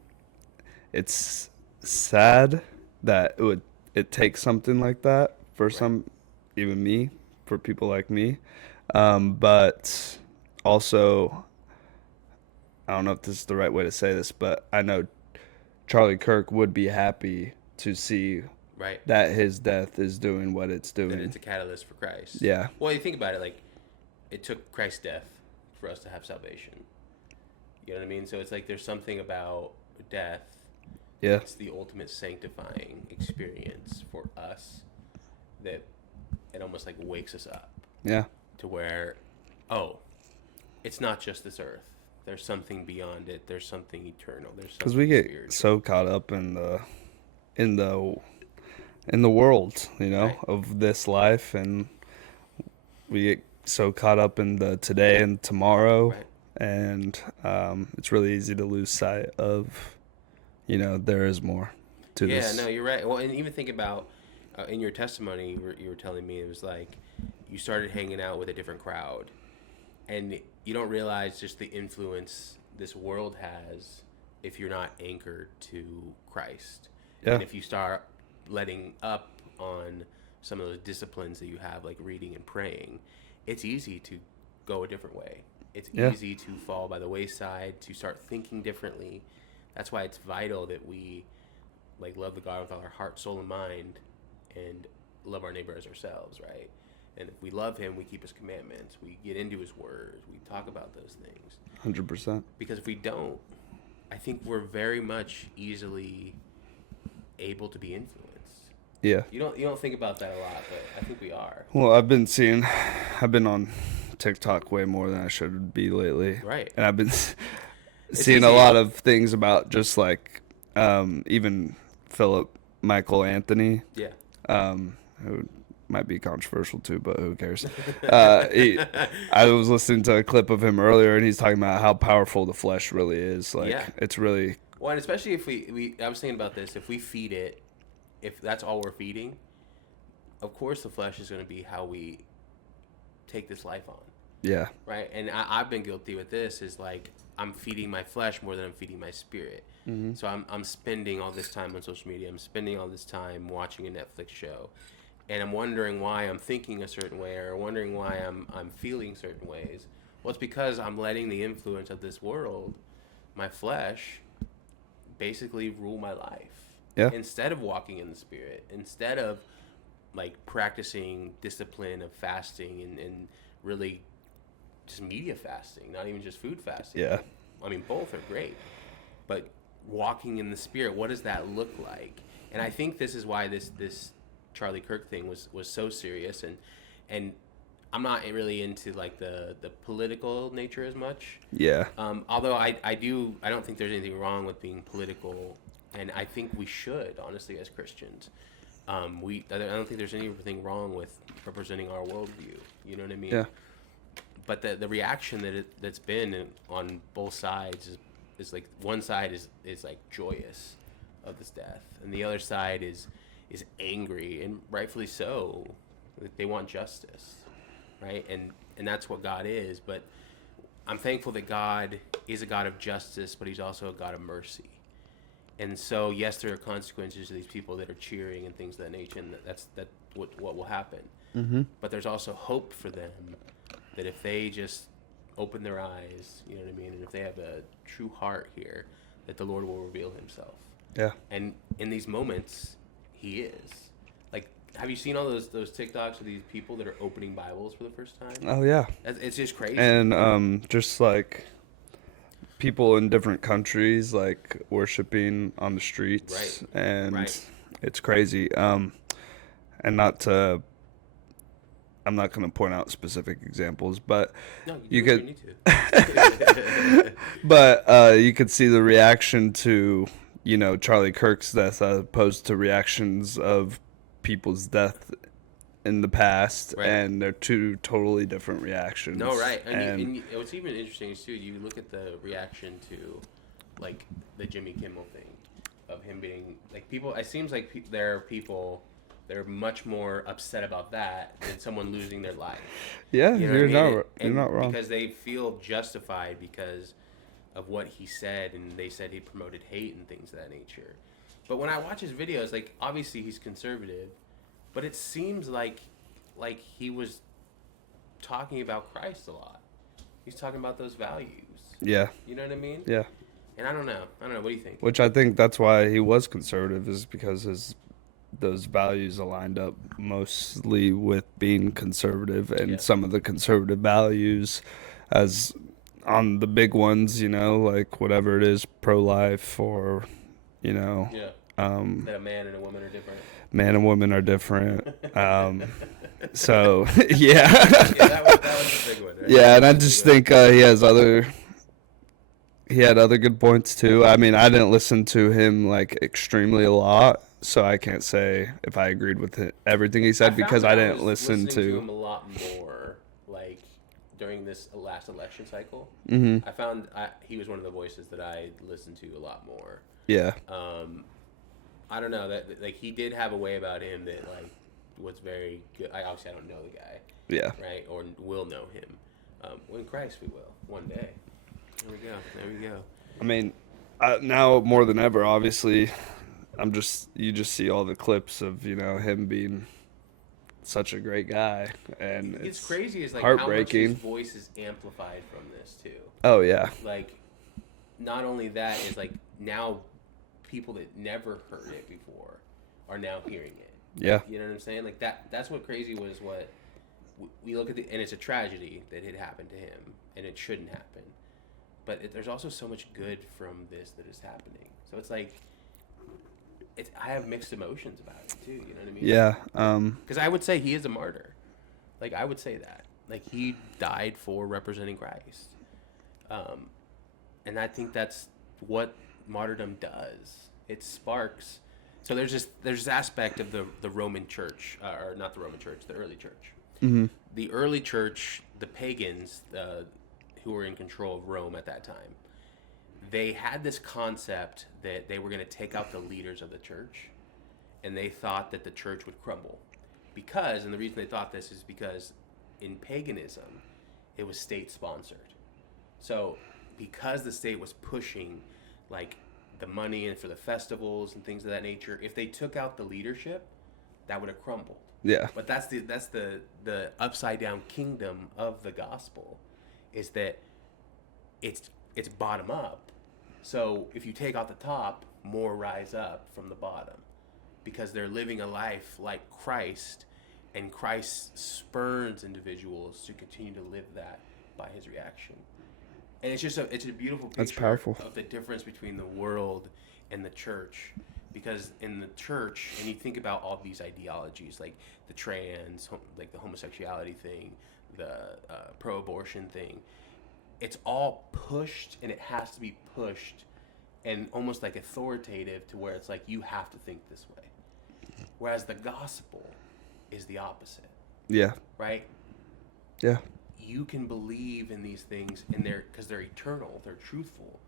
it's sad that it takes something like that for some, even me, for people like me. But also, I don't know if this is the right way to say this, but I know Charlie Kirk would be happy to see that his death is doing what it's doing. That it's a catalyst for Christ. Yeah. Well, you think about it, like, it took Christ's death for us to have salvation. You know what I mean? So it's like there's something about death. Yeah. It's the ultimate sanctifying experience for us that it almost like wakes us up. Yeah. To where, oh, it's not just this earth. There's something beyond it. There's something eternal. There's something because we get spiritual. So caught up in the world, you know, of this life, and we get so caught up in the today and tomorrow, and it's really easy to lose sight of, you know, there is more to this. Yeah, no, you're right. Well, and even think about in your testimony, you were telling me it was like you started hanging out with a different crowd, and you don't realize just the influence this world has if you're not anchored to Christ. Yeah. And if you start letting up on some of those disciplines that you have, like reading and praying, it's easy to go a different way. It's easy to fall by the wayside, to start thinking differently. That's why it's vital that we like love the God with all our heart, soul, and mind, and love our neighbor as ourselves, right? And if we love him, we keep his commandments. We get into his word. We talk about those things. 100%. Because if we don't, I think we're very much easily able to be influenced. Yeah. You don't think about that a lot, but I think we are. Well, I've been on TikTok way more than I should be lately. Right. And I've been seeing a lot of things about just like even Philip Michael Anthony. Yeah. Who might be controversial too, but who cares? I was listening to a clip of him earlier, and he's talking about how powerful the flesh really is. Like, it's really... Well, and especially if I was thinking about this, if we feed it, if that's all we're feeding, of course the flesh is going to be how we take this life on. Yeah. Right? And I've been guilty with this, is like, I'm feeding my flesh more than I'm feeding my spirit. Mm-hmm. So I'm spending all this time on social media. I'm spending all this time watching a Netflix show. And I'm wondering why I'm thinking a certain way, or wondering why I'm feeling certain ways, Well, it's because I'm letting the influence of this world, my flesh, basically rule my life. Yeah. Instead of walking in the Spirit, instead of like practicing discipline of fasting and really just media fasting, not even just food fasting. Yeah. I mean, both are great. But walking in the Spirit, what does that look like? And I think this is why this Charlie Kirk thing was so serious. And I'm not really into like the political nature as much. Yeah. Although I don't think there's anything wrong with being political, and I think we should, honestly, as Christians. I don't think there's anything wrong with representing our worldview. You know what I mean? Yeah. But the reaction that's been on both sides is like, one side is like joyous of this death, and the other side is angry, and rightfully so. They want justice, right? And that's what God is. But I'm thankful that God is a God of justice, but He's also a God of mercy. And so, yes, there are consequences to these people that are cheering and things of that nature, and that's what will happen. Mm-hmm. But there's also hope for them, that if they just open their eyes, you know what I mean, and if they have a true heart here, that the Lord will reveal Himself. Yeah. And in these moments, He is. Like, have you seen all those TikToks of these people that are opening Bibles for the first time? Oh yeah. It's just crazy. And just like people in different countries like worshiping on the streets, Right. and Right. it's crazy. And I'm not going to point out specific examples, but No, you do could, what you need to. but you could see the reaction to, Charlie Kirk's death as opposed to reactions of people's death in the past, Right. and they're two totally different reactions. No, right. And And what's even interesting is, too, you look at the reaction to, like, the Jimmy Kimmel thing, of him being, like, people, it seems like there are people that are much more upset about that than someone losing their life. yeah, You know you're what I mean? you're not wrong. Because they feel justified because of what he said, and they said he promoted hate and things of that nature. But when I watch his videos, like, obviously he's conservative, but it seems like he was talking about Christ a lot. He's talking about those values. Yeah, You know what I mean? yeah. And I don't know. What do you think? Which I think that's why he was conservative, is because those values aligned up mostly with being conservative, and Yeah. some of the conservative values, as on the big ones, like whatever it is, pro-life, or Yeah. That a man and a woman are different. man and woman are different. So yeah. Yeah, that was a big one, right? Yeah, and I just think he had other good points too. I mean, I didn't listen to him like extremely a lot, so I can't say if I agreed with everything he said, because I didn't listen to to him a lot more, like, during this last election cycle. Mm-hmm. I found he was one of the voices that I listened to a lot more. Yeah. I don't know, that like, he did have a way about him that, like, was very good. Obviously I don't know the guy. Yeah. Right? Or will know him. In Christ we will one day. There we go. I mean, now more than ever, obviously, you just see all the clips of him being such a great guy, and It's crazy is, like, heartbreaking. how much his voice is amplified from this too. Oh yeah. Like, not only that, is like, now people that never heard it before are now hearing it. Yeah. You know what I'm saying? Like, that's what crazy was. What we look at, and it's a tragedy that it happened to him, and it shouldn't happen. But there's also so much good from this that is happening. So it's like, I have mixed emotions about it too. You know what I mean? Yeah. Because I would say he is a martyr. Like, I would say that. Like, he died for representing Christ. And I think that's what martyrdom does. It sparks. So there's this aspect of the Roman church, or not the Roman church, the early church. Mm-hmm. The early church, the pagans, who were in control of Rome at that time, they had this concept that they were going to take out the leaders of the church, and they thought that the church would crumble. And the reason they thought this is because in paganism, it was state-sponsored. So because the state was pushing, like, the money and for the festivals and things of that nature, if they took out the leadership, that would have crumbled. Yeah. But that's the upside down kingdom of the gospel, is that it's bottom up. So if you take out the top, more rise up from the bottom, because they're living a life like Christ, and Christ spurns individuals to continue to live that by his reaction. And it's just it's a beautiful picture. That's powerful. Of the difference between the world and the church. Because in the church, and you think about all these ideologies, like the trans, like the homosexuality thing, the pro-abortion thing, it's all pushed, and it has to be pushed and almost like authoritative, to where it's like, you have to think this way. Whereas the gospel is the opposite. Yeah. Right? Yeah. You can believe in these things, and because they're eternal, they're truthful,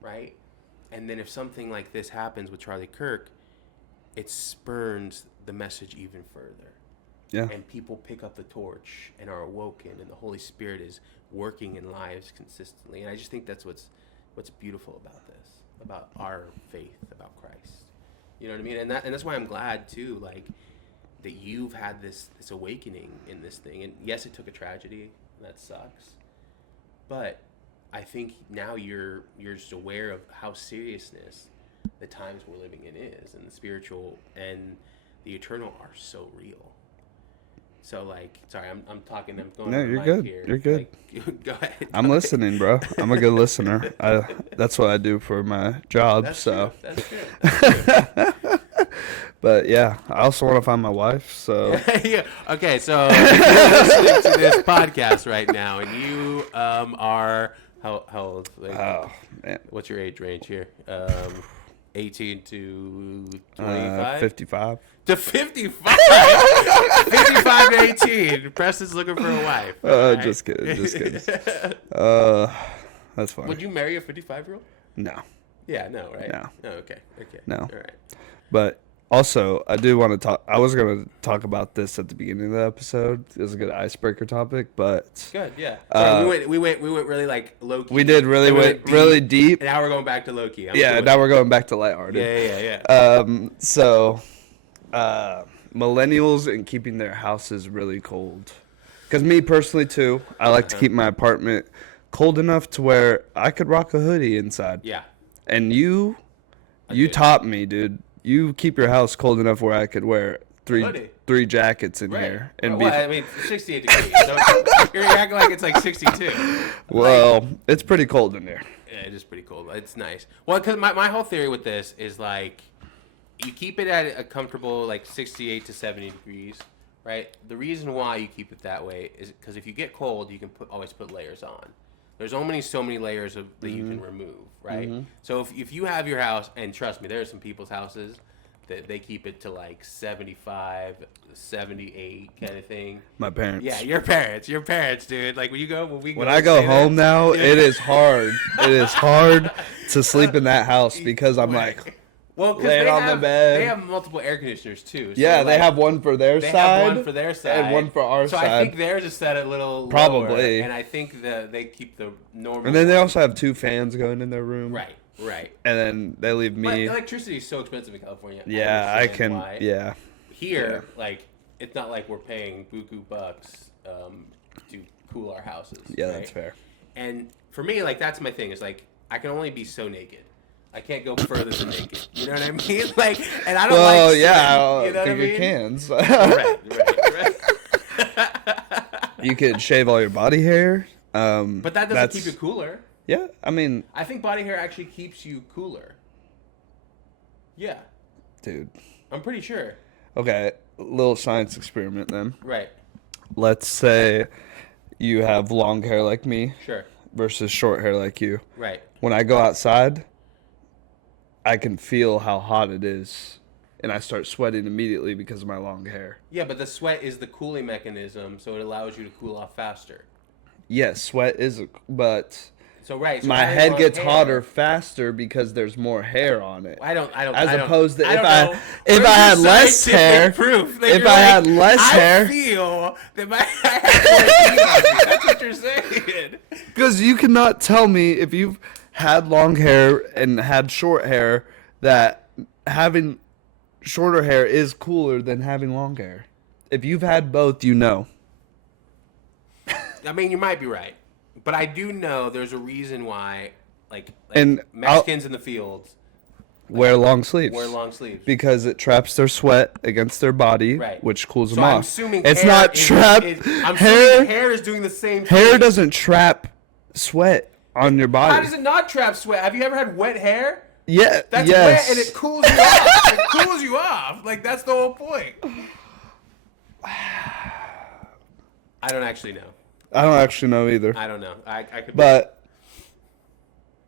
right? And then if something like this happens with Charlie Kirk, it spurns the message even further. Yeah. And people pick up the torch and are awoken, and the Holy Spirit is working in lives consistently. And I just think that's what's beautiful about this, about our faith, about Christ. You know what I mean? And that's why I'm glad too, like, that you've had this awakening in this thing. And yes, it took a tragedy. That sucks. But I think now you're just aware of how seriousness the times we're living in is, and the spiritual and the eternal are so real. So, like, sorry, I'm talking. I'm going. No, you're good. Here. You're good. Like, go ahead. I'm listening, bro. I'm a good listener. That's what I do for my job. That's so. true. That's true. But yeah, I also want to find my wife. So. Yeah. Okay, so if you're listening to this podcast right now, and you are how old? Like, Oh man. what's your age range here? 18 to 25? 55. To 55. 55 to 18. Preston's looking for a wife. Right? Just kidding. That's funny. Would you marry a 55-year-old? No. Yeah, no, right? No. Oh, okay. No. All right. But also, I do want to talk. I was going to talk about this at the beginning of the episode. It was a good icebreaker topic, but Good, yeah. Sorry, we went really like low key. we did really deep. And now we're going back to low key. Yeah, now we're going back to lighthearted. Yeah. So, millennials and keeping their houses really cold. Because me personally too, I like to keep my apartment cold enough to where I could rock a hoodie inside. Yeah. And you taught me, dude. You keep your house cold enough where I could wear three jackets in here. And I mean, 68 degrees. So you're acting like it's like 62. Well, it's pretty cold in there. Yeah, it is pretty cold. It's nice. Well, because my whole theory with this is, like, you keep it at a comfortable, like, 68 to 70 degrees, right? The reason why you keep it that way is because if you get cold, you can always put layers on. There's only so many layers that you can remove, right? Mm-hmm. So if you have your house, and trust me, there are some people's houses that they keep it to like 75, 78 kind of thing. My parents. Yeah, your parents, dude. Like when I go home now, it is hard. It is hard to sleep in that house because I'm like, well, because bed. They have multiple air conditioners too. So yeah, they have one for their side. Have one for their side and one for our side. So I think theirs is set a little probably lower, and I think they keep the normal. And then they also have 2 fans going in their room. Right. And then they leave me. But electricity is so expensive in California. Yeah, I can. Why. Yeah. Here, like, it's not like we're paying buku bucks to cool our houses. Yeah, right? that's fair. And for me, like, that's my thing. Is like I can only be so naked. I can't go further than naked. You know what I mean? Like, and I don't like. Well, yeah, you know what I mean? You can. So. Right. You could shave all your body hair. But that doesn't keep you cooler. Yeah, I mean, I think body hair actually keeps you cooler. Yeah. Dude. I'm pretty sure. Okay, little science experiment then. Right. Let's say you have long hair like me. Sure. Versus short hair like you. Right. When I go outside, I can feel how hot it is, and I start sweating immediately because of my long hair. Yeah, but the sweat is the cooling mechanism, so it allows you to cool off faster. Yes, sweat is, but so my head gets hotter faster because there's more hair on it. I don't. As opposed to if I had less hair, I feel that my hair. That's what you're saying. Because you cannot tell me if you've had long hair and had short hair that having shorter hair is cooler than having long hair. If you've had both, you know. I mean, you might be right, But I do know there's a reason why, And Mexicans in the fields wear long sleeves. Because it traps their sweat against their body, right. which cools them I'm off. assuming it's hair not trap. Hair is doing the same thing. Hair doesn't trap sweat on your body. How does it not trap sweat? Have you ever had wet hair? Yeah. That's yes. wet and it cools you off. It cools you off. Like, that's the whole point. I don't actually know. I don't actually know either. I don't know. I could. But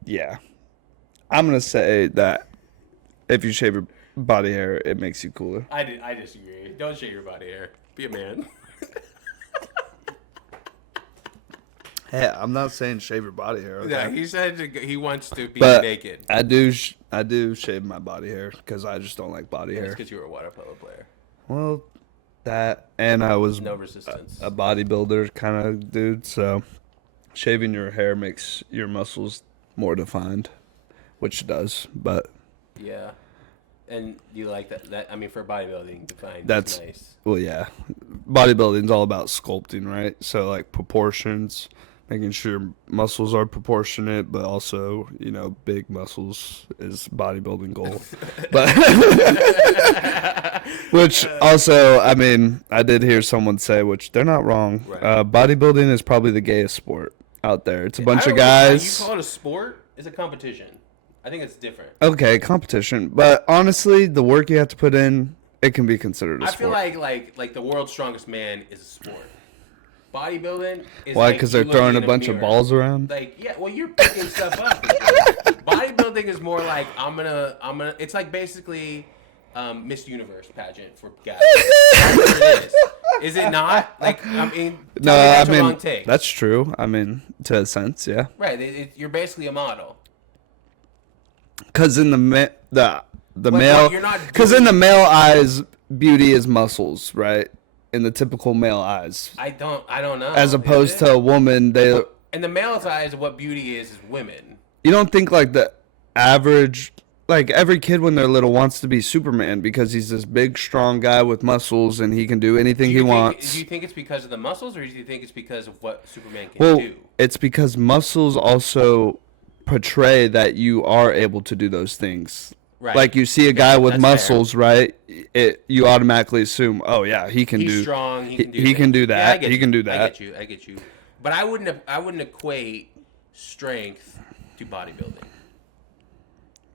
yeah, I'm gonna say that if you shave your body hair, it makes you cooler. I disagree. Don't shave your body hair. Be a man. Hey, I'm not saying shave your body hair. Okay? Yeah, he said he wants to be but naked. I do shave my body hair because I just don't like body hair. It's because you were a water polo player. Well, that and I was no resistance. A bodybuilder kind of dude, so shaving your hair makes your muscles more defined, which it does. But yeah, and you like that? I mean, for bodybuilding, defined. That's nice. Well, yeah, bodybuilding's all about sculpting, right? So like proportions. Making sure muscles are proportionate, but also, big muscles is bodybuilding goal. But which also, I mean, I did hear someone say, which they're not wrong. Right. Bodybuilding is probably the gayest sport out there. It's a bunch of guys. You call it a sport? It's a competition. I think it's different. Okay, competition. But honestly, the work you have to put in, it can be considered a sport. I feel like the world's strongest man is a sport. Bodybuilding is why? Because they're throwing a bunch of balls around. You're picking stuff up. Bodybuilding is more like I'm gonna. It's like basically Miss Universe pageant for guys. That's what it is it not? Like, I mean, no, I mean wrong take. That's true. I mean, to a sense, yeah. Right, you're basically a model. Because in the male, because in the male eyes, beauty is muscles, right? In the typical male eyes. I don't know. As opposed to a woman, in the male's eyes, what beauty is women. You don't think like the average, like every kid when they're little wants to be Superman because he's this big, strong guy with muscles and he can do anything he wants. Do you think it's because of the muscles or do you think it's because of what Superman can do? It's because muscles also portray that you are able to do those things. Right. Like you see a guy with muscles, fair. Right? You automatically assume, oh yeah, he's strong. He can do. He can do that. Yeah, he can do that. I get you. But I wouldn't equate strength to bodybuilding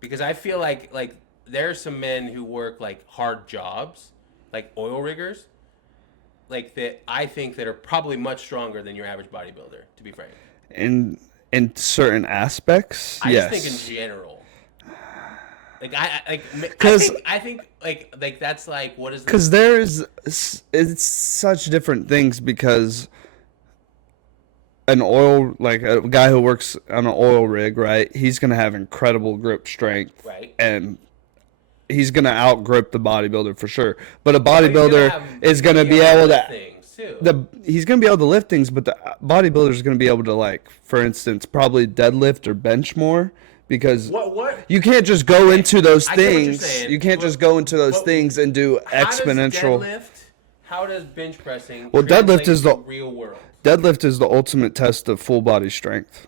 because I feel like there are some men who work like hard jobs, like oil riggers, like that I think that are probably much stronger than your average bodybuilder. To be frank. In certain aspects, I yes. just think in general. I think that's like what is because it's such different things because a guy who works on an oil rig, right? He's gonna have incredible grip strength, right? And he's gonna outgrip the bodybuilder for sure. But a bodybuilder is gonna be able to he's gonna be able to lift things, but the bodybuilder is gonna be able to, like, for instance, probably deadlift or bench more. Because you can't just go into those things. You can't just go into those things and do exponential. How does bench pressing? Well, deadlift is the real world. Deadlift is the ultimate test of full body strength,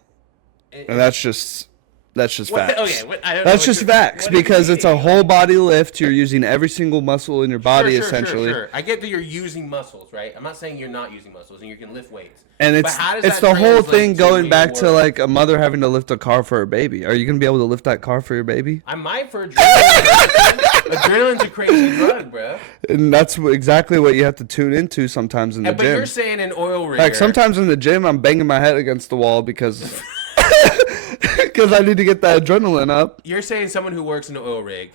and that's just facts. Okay, that's just facts because it's a whole body lift. You're using every single muscle in your body essentially. Sure. I get that you're using muscles, right? I'm not saying you're not using muscles and you can lift weights. And it's the whole thing going back to like a mother having to lift a car for her baby. Are you going to be able to lift that car for your baby? I might for adrenaline. Adrenaline's a crazy drug, bro. And that's exactly what you have to tune into sometimes in the gym. But you're saying an oil rigger. Like sometimes in the gym, I'm banging my head against the wall because I need to get that adrenaline up. You're saying someone who works in an oil rig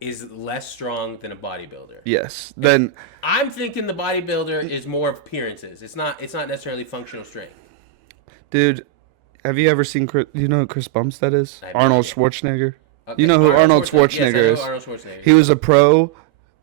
is less strong than a bodybuilder. Yes. Then I'm thinking the bodybuilder is more appearances. It's not necessarily functional strength. Dude, have you ever seen you know who Chris Bumstead is? Arnold Schwarzenegger. Okay. You know who Arnold Schwarzenegger is? Yes, I know Arnold Schwarzenegger. He was a pro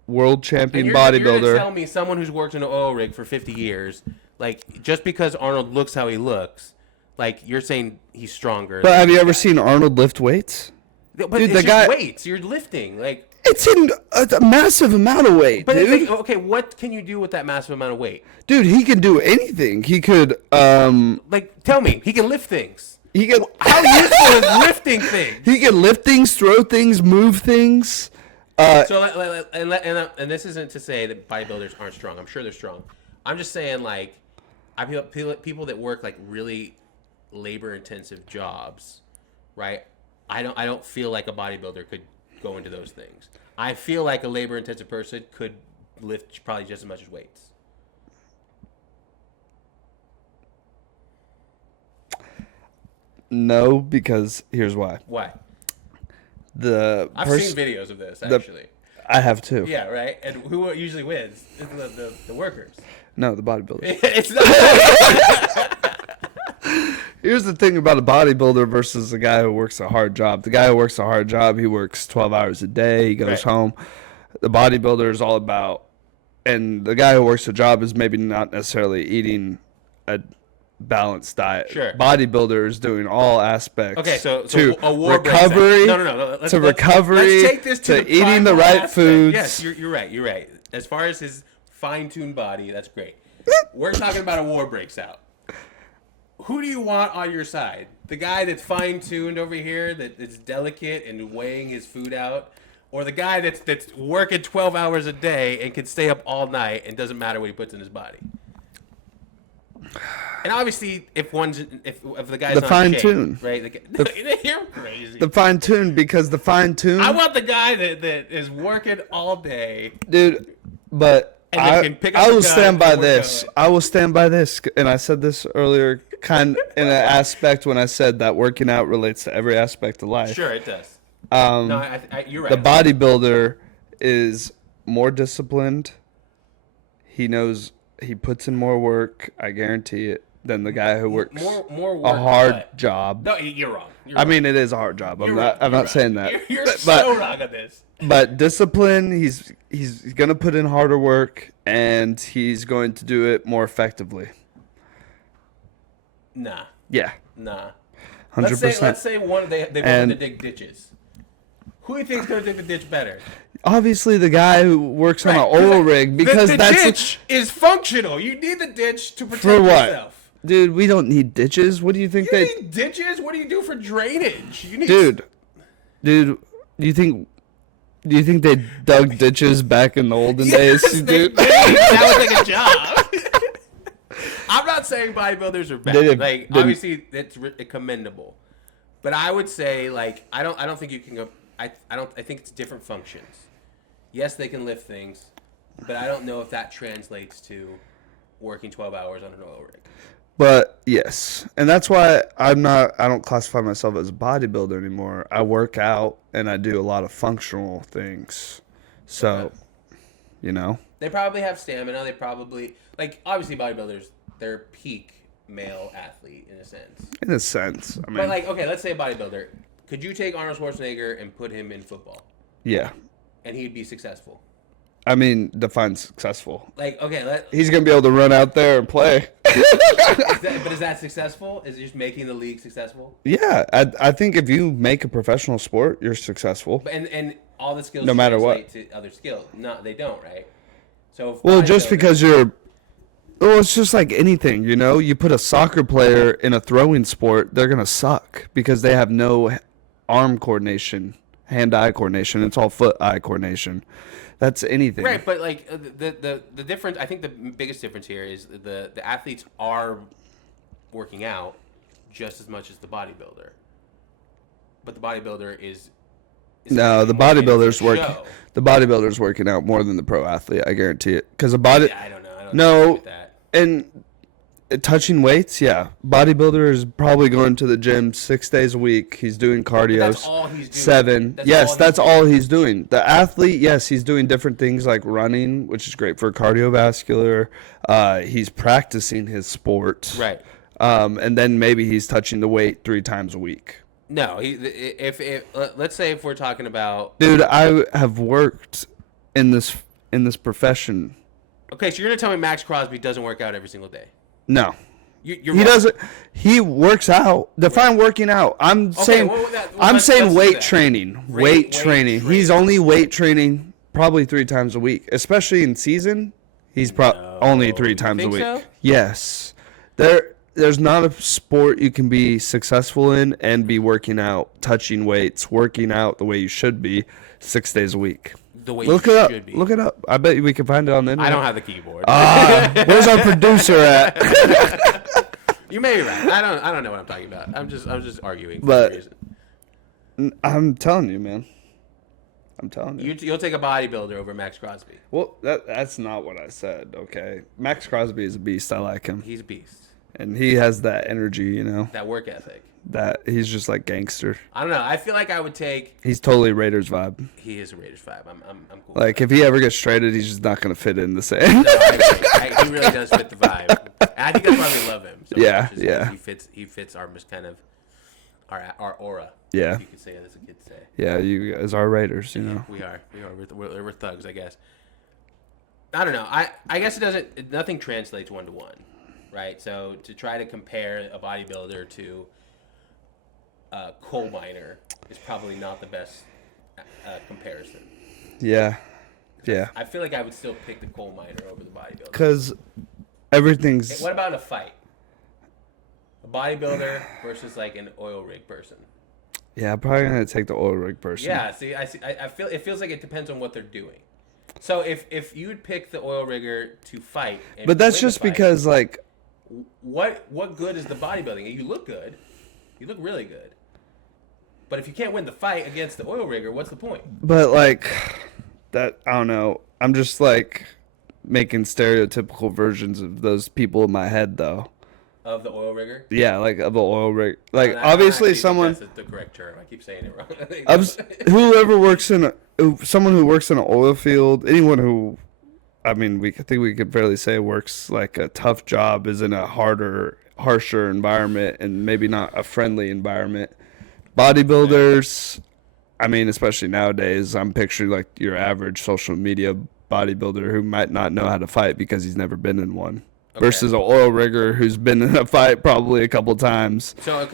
world champion bodybuilder. You're gonna tell me someone who's worked in an oil rig for 50 years, like just because Arnold looks how he looks, like you're saying he's stronger. But have you ever seen Arnold lift weights? But dude, it's just weights. You're lifting. Like It's in a massive amount of weight, But dude. okay, what can you do with that massive amount of weight? Dude, he can do anything. He could, Like, tell me, he can lift things. he can, How useful is lifting things? he can lift things, throw things, move things. And this isn't to say that bodybuilders aren't strong. I'm sure they're strong. I'm just saying, like, I feel people that work like really labor-intensive jobs, right? I don't feel like a bodybuilder could go into those things. I feel like a labor-intensive person could lift probably just as much as weights. No, because here's why. Why? I've seen videos of this, actually. I have too. Yeah, right? And who usually wins? The workers. No, the bodybuilder. It's not. Here's the thing about a bodybuilder versus a guy who works a hard job. The guy who works a hard job, he works 12 hours a day. He goes home. The bodybuilder is all about, and the guy who works a job is maybe not necessarily eating a balanced diet. Sure. Bodybuilder is doing all aspects. Okay, so to a war recovery. No. To recovery. Let's take this to eating the right aspect. foods. Yes, you're right. You're right. As far as his fine-tuned body, that's great. We're talking about a war breaks out. Who do you want on your side? The guy that's fine-tuned over here, that's delicate and weighing his food out, or the guy that's working 12 hours a day and can stay up all night and doesn't matter what he puts in his body? And obviously, if the guy's The not fine shape, tune, right? You're crazy. The fine tune, because the fine tune. I want the guy that is working all day, dude. But I will stand by this. I will stand by this, and I said this earlier, kind in an aspect when I said that working out relates to every aspect of life. Sure, it does. No, you're right. The bodybuilder is more disciplined. He knows he puts in more work. I guarantee it. Than the guy who works more work, a hard job. No, you're wrong. I mean, it is a hard job. I'm not saying that. You're so wrong on this. But discipline, he's gonna put in harder work, and he's going to do it more effectively. Nah. Yeah. Nah. 100%. Let's say they want to dig ditches. Who do you think is going to dig the ditch better? Obviously, the guy who works on an oil rig, because the ditch is functional. You need the ditch to protect yourself. Dude, we don't need ditches. What do you think you need ditches? What do you do for drainage? You need dude, do you think they dug ditches back in the olden days? Dude? That was like a job. I'm not saying bodybuilders are bad. Obviously, it's commendable. But I would say, like, I don't think you can go. I think it's different functions. Yes, they can lift things, but I don't know if that translates to working 12 hours on an oil rig. But yes, and that's why I don't classify myself as a bodybuilder anymore. I work out and I do a lot of functional things. So, you know, they probably have stamina. They probably, like, obviously bodybuilders, they're peak male athlete in a sense. In a sense, I mean, but like, okay, let's say a bodybuilder. Could you take Arnold Schwarzenegger and put him in football? Yeah. And he'd be successful. I mean, define successful. Like, okay, he's gonna be able to run out there and play. But is that successful? Is it just making the league successful? Yeah, I think if you make a professional sport, you're successful. And all the skills no matter what to other skills. No, they don't, right? So just because it's just like anything, you know. You put a soccer player in a throwing sport, they're gonna suck because they have no arm coordination, hand-eye coordination. It's all foot-eye coordination. That's anything. Right, but like the difference, I think the biggest difference here is the athletes are working out just as much as the bodybuilder. But the bodybuilder is no, the bodybuilder's working out more than the pro athlete, I guarantee it. Because I don't know with that. And touching weights, yeah. Bodybuilder is probably going to the gym 6 days a week. He's doing cardio. That's all he's doing. 7. That's all he's doing. The athlete, yes, he's doing different things like running, which is great for cardiovascular. He's practicing his sport. Right. And then maybe he's touching the weight 3 times a week. No, if let's say if we're talking about, dude, I have worked in this profession. Okay, so you're gonna tell me Max Crosby doesn't work out every single day? No, He doesn't. He works out. Define working out. I'm saying weight training. Weight training. He's only weight training probably 3 times a week, especially in season. He's only 3 times a week. So? Yes. There's not a sport you can be successful in and be working out, touching weights, working out the way you should be 6 days a week. The way Look it up. I bet we can find it on the internet. I don't have the keyboard. Where's our producer at? You may be right. I don't know what I'm talking about. I'm just arguing. But I'm telling you, man. I'm telling you. You'll take a bodybuilder over Max Crosby. Well, that's not what I said. Okay, Max Crosby is a beast. I like him. He's a beast. And he has that energy, that work ethic. That he's just like gangster. I don't know. I feel like I would take. He's totally Raiders vibe. He is a Raiders vibe. I'm cool. Like if he ever gets traded, he's just not gonna fit in the same. No, he really does fit the vibe. And I think that's why we love him. So yeah. He fits our just kind of our aura. Yeah. You could say that's a kid say. Yeah, you guys are Raiders. We are. We're thugs, I guess. I don't know. I guess nothing translates 1-to-1, right? So to try to compare a bodybuilder to a coal miner is probably not the best comparison. Yeah. Yeah. I feel like I would still pick the coal miner over the bodybuilder. Because everything's... What about a fight? A bodybuilder versus like an oil rig person. Yeah, I'm probably going to take the oil rig person. Yeah, see. I feel it feels like it depends on what they're doing. So if you would pick the oil rigger to fight... But that's just because like... What good is the bodybuilding? You look good. You look really good. But if you can't win the fight against the oil rigger, what's the point? But like that, I don't know. I'm just like making stereotypical versions of those people in my head, though. Of the oil rigger? Yeah, like of the oil rig. Like obviously someone. That's the correct term. I keep saying it wrong. Whoever works in someone who works in an oil field, anyone who, I mean, I think we could fairly say works like a tough job, is in a harsher environment and maybe not a friendly environment. Bodybuilders, I mean, especially nowadays, I'm picturing like your average social media bodybuilder who might not know how to fight because he's never been in one, versus an oil rigger who's been in a fight probably a couple times. So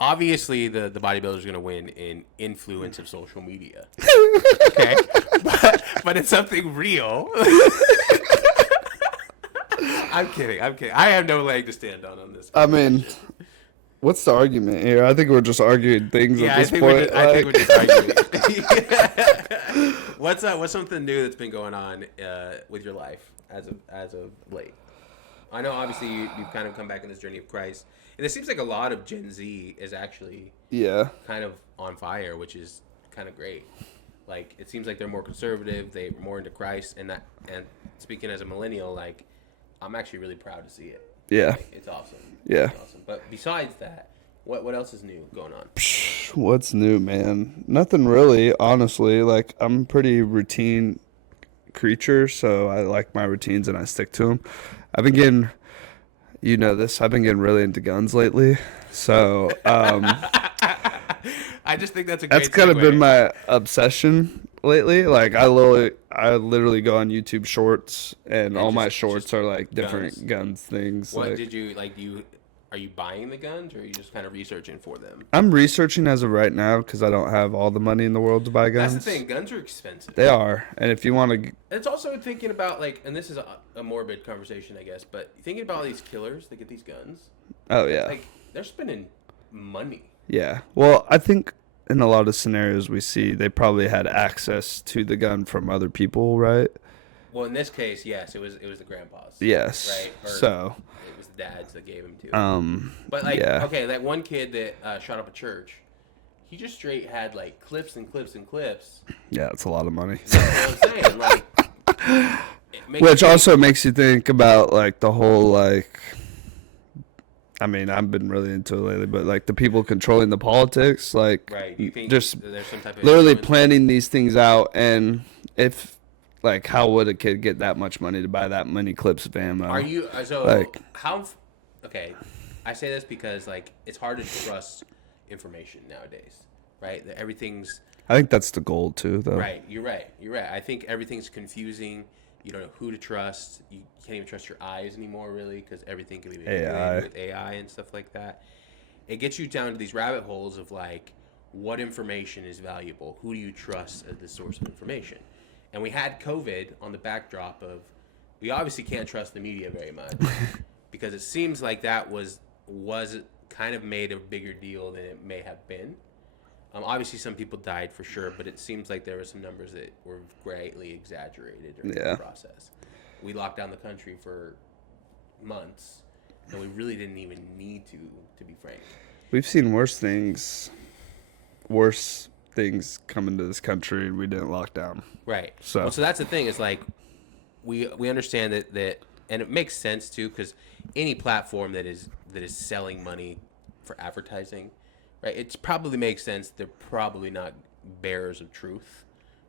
obviously the bodybuilder is going to win in influence of social media. Okay, but it's something real. I'm kidding. I have no leg to stand on this. I mean, what's the argument here? I think we're just arguing things at this point. I think we're just arguing. What's something new that's been going on with your life as of late? I know obviously you've kind of come back in this journey of Christ, and it seems like a lot of Gen Z is actually kind of on fire, which is kind of great. Like it seems like they're more conservative, they're more into Christ, and speaking as a millennial, like I'm actually really proud to see it. Yeah, like, it's awesome. Yeah. It's awesome. But besides that, what else is new going on? What's new, man? Nothing really, honestly. Like I'm a pretty routine creature, so I like my routines and I stick to them. I've been getting, I've been getting really into guns lately. So I just think that's a great That's kind of been my obsession lately. Like I literally go on YouTube Shorts, and all my shorts are like different guns things. What like, did you like? Are you buying the guns, or are you just kind of researching for them? I'm researching as of right now because I don't have all the money in the world to buy guns. That's the thing. Guns are expensive. They are, and if you want to, it's also thinking about like, and this is a morbid conversation, I guess, but thinking about all these killers that get these guns. Oh yeah. Like they're spending money. Yeah. Well, I think in a lot of scenarios we see, they probably had access to the gun from other people, right? Well, in this case, yes, it was the grandpas. Yes. Right. Or so it was the dads that gave him to. But like, okay, that one kid that shot up a church, he just straight had like clips and clips and clips. Yeah, it's a lot of money. That's what I'm saying. Like, which also makes you think about like the whole like. I mean, I've been really into it lately, but like the people controlling the politics, like right. You think just there's some type of literally planning these things out, and if like how would a kid get that much money to buy that many clips of ammo? Are you like how? Okay, I say this because like it's hard to trust information nowadays, right? Everything's. I think that's the goal too, though. Right, you're right. I think everything's confusing, You don't know who to trust. You can't even trust your eyes anymore, really, because everything can be AI. manipulated with AI and stuff like that. It gets you down to these rabbit holes of like, what information is valuable? Who do you trust as the source of information? And we had COVID on the backdrop of, we obviously can't trust the media very much because it seems like that was kind of made a bigger deal than it may have been. Obviously, some people died for sure, but it seems like there were some numbers that were greatly exaggerated during the process. We locked down the country for months, and we really didn't even need to be frank. We've seen worse things come into this country, and we didn't lock down. Right. So that's the thing. Is like we understand that, and it makes sense too, because any platform that is selling money for advertising. Right, it probably makes sense. They're probably not bearers of truth,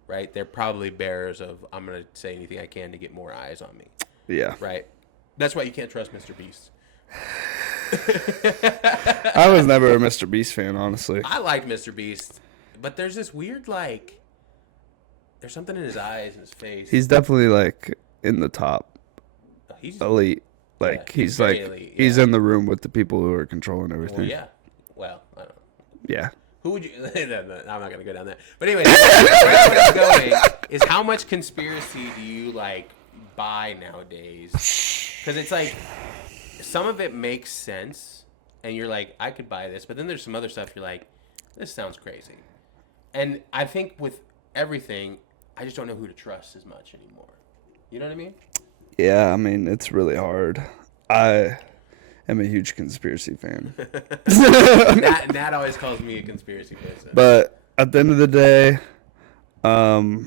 right? They're probably bearers of, I'm going to say anything I can to get more eyes on me. Yeah. Right? That's why you can't trust Mr. Beast. I was never a Mr. Beast fan, honestly. I liked Mr. Beast, but there's this weird, like, there's something in his eyes and his face. He's definitely, like, in the top. He's elite. Like, yeah, he's like, elite, yeah. He's in the room with the people who are controlling everything. Well, yeah. Well, I don't know. Yeah. Who would you? No, I'm not gonna go down that. But anyway, where I'm going is how much conspiracy do you like buy nowadays? Because it's like some of it makes sense, and you're like, I could buy this. But then there's some other stuff you're like, this sounds crazy. And I think with everything, I just don't know who to trust as much anymore. You know what I mean? Yeah, I mean, it's really hard. I am a huge conspiracy fan. Nat always calls me a conspiracy person. But at the end of the day, I'll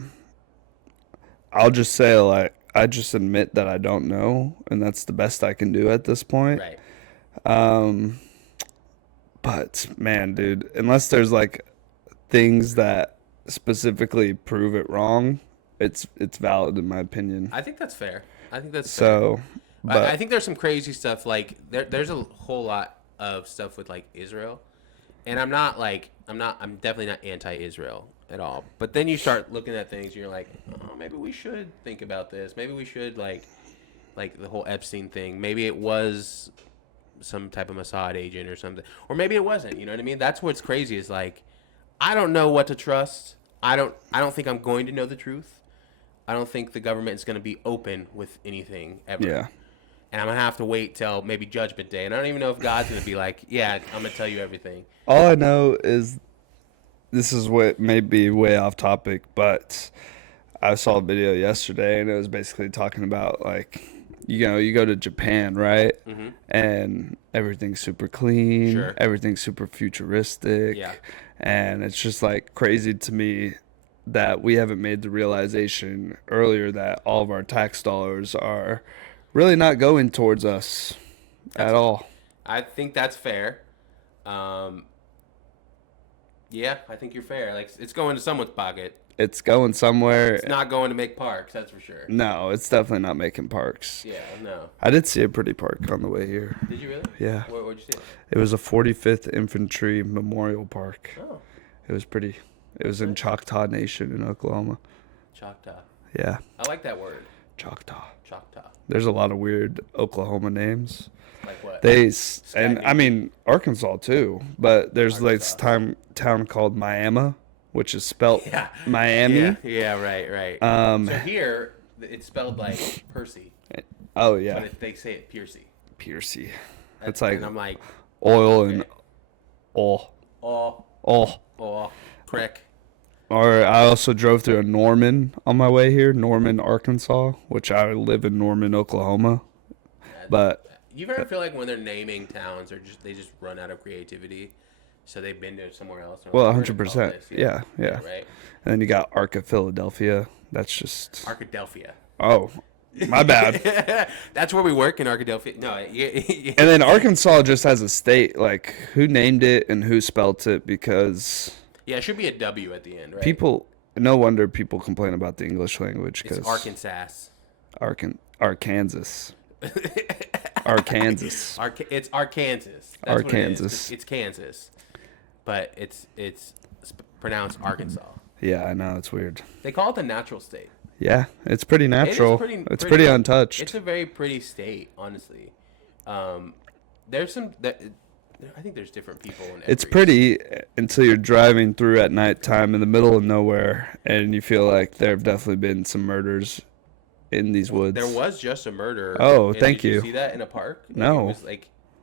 just say, like, I just admit that I don't know, and that's the best I can do at this point. Right. But, man, dude, unless there's, like, things that specifically prove it wrong, it's valid in my opinion. I think that's fair. So, but I think there's some crazy stuff. Like there's a whole lot of stuff with like Israel, and I'm definitely not anti-Israel at all. But then you start looking at things, and you're like, oh, maybe we should think about this. Maybe we should like the whole Epstein thing. Maybe it was some type of Mossad agent or something, or maybe it wasn't. You know what I mean? That's what's crazy. Is like, I don't know what to trust. I don't think I'm going to know the truth. I don't think the government is going to be open with anything ever. yeah. And I'm going to have to wait till maybe Judgment Day. And I don't even know if God's going to be like, yeah, I'm going to tell you everything. All I know is this is what may be way off topic, but I saw a video yesterday, and it was basically talking about, like, you go to Japan, right? Mm-hmm. And everything's super clean. Sure. Everything's super futuristic. Yeah. And it's just, like, crazy to me that we haven't made the realization earlier that all of our tax dollars are really not going towards us at all. I think that's fair. Yeah, I think you're fair. Like, it's going to someone's pocket. It's going somewhere. It's not going to make parks, that's for sure. No, it's definitely not making parks. Yeah, no. I did see a pretty park on the way here. Did you really? Yeah. Where'd you see it? It was a 45th Infantry Memorial Park. Oh. It was pretty. It was in Choctaw Nation in Oklahoma. Choctaw. Yeah. I like that word. Choctaw. Choctaw. There's a lot of weird Oklahoma names. Like what? I mean Arkansas too, but there's like this town called Miami, which is spelled Miami. Yeah, right. So here it's spelled like Percy. Oh yeah. But they say it Piercy. Piercy. It's like, and I'm like oil and oil. Crick. Or I also drove through a Norman on my way here, Norman, Arkansas, which I live in Norman, Oklahoma. But you ever feel like when they're naming towns, they just run out of creativity, so they've been to somewhere else? Well, 100%. Yeah. Right. And then you got Arca, Philadelphia. That's just Arkadelphia. Oh, my bad. That's where we work in Arkadelphia. No. And then Arkansas just has a state. Like, who named it and who spelt it? Because yeah, it should be a W at the end, right? No wonder people complain about the English language. It's Arkansas. Arkansas. It's Arkansas. That's what it is. It's Kansas, but it's pronounced Arkansas. Yeah, I know, it's weird. They call it the natural state. Yeah, it's pretty natural. It's pretty untouched. It's a very pretty state, honestly. There's some I think there's different people in It's pretty until you're driving through at nighttime in the middle of nowhere, and you feel like there have definitely been some murders in these woods. There was just a murder. Oh, thank you. Did you see that in a park? No.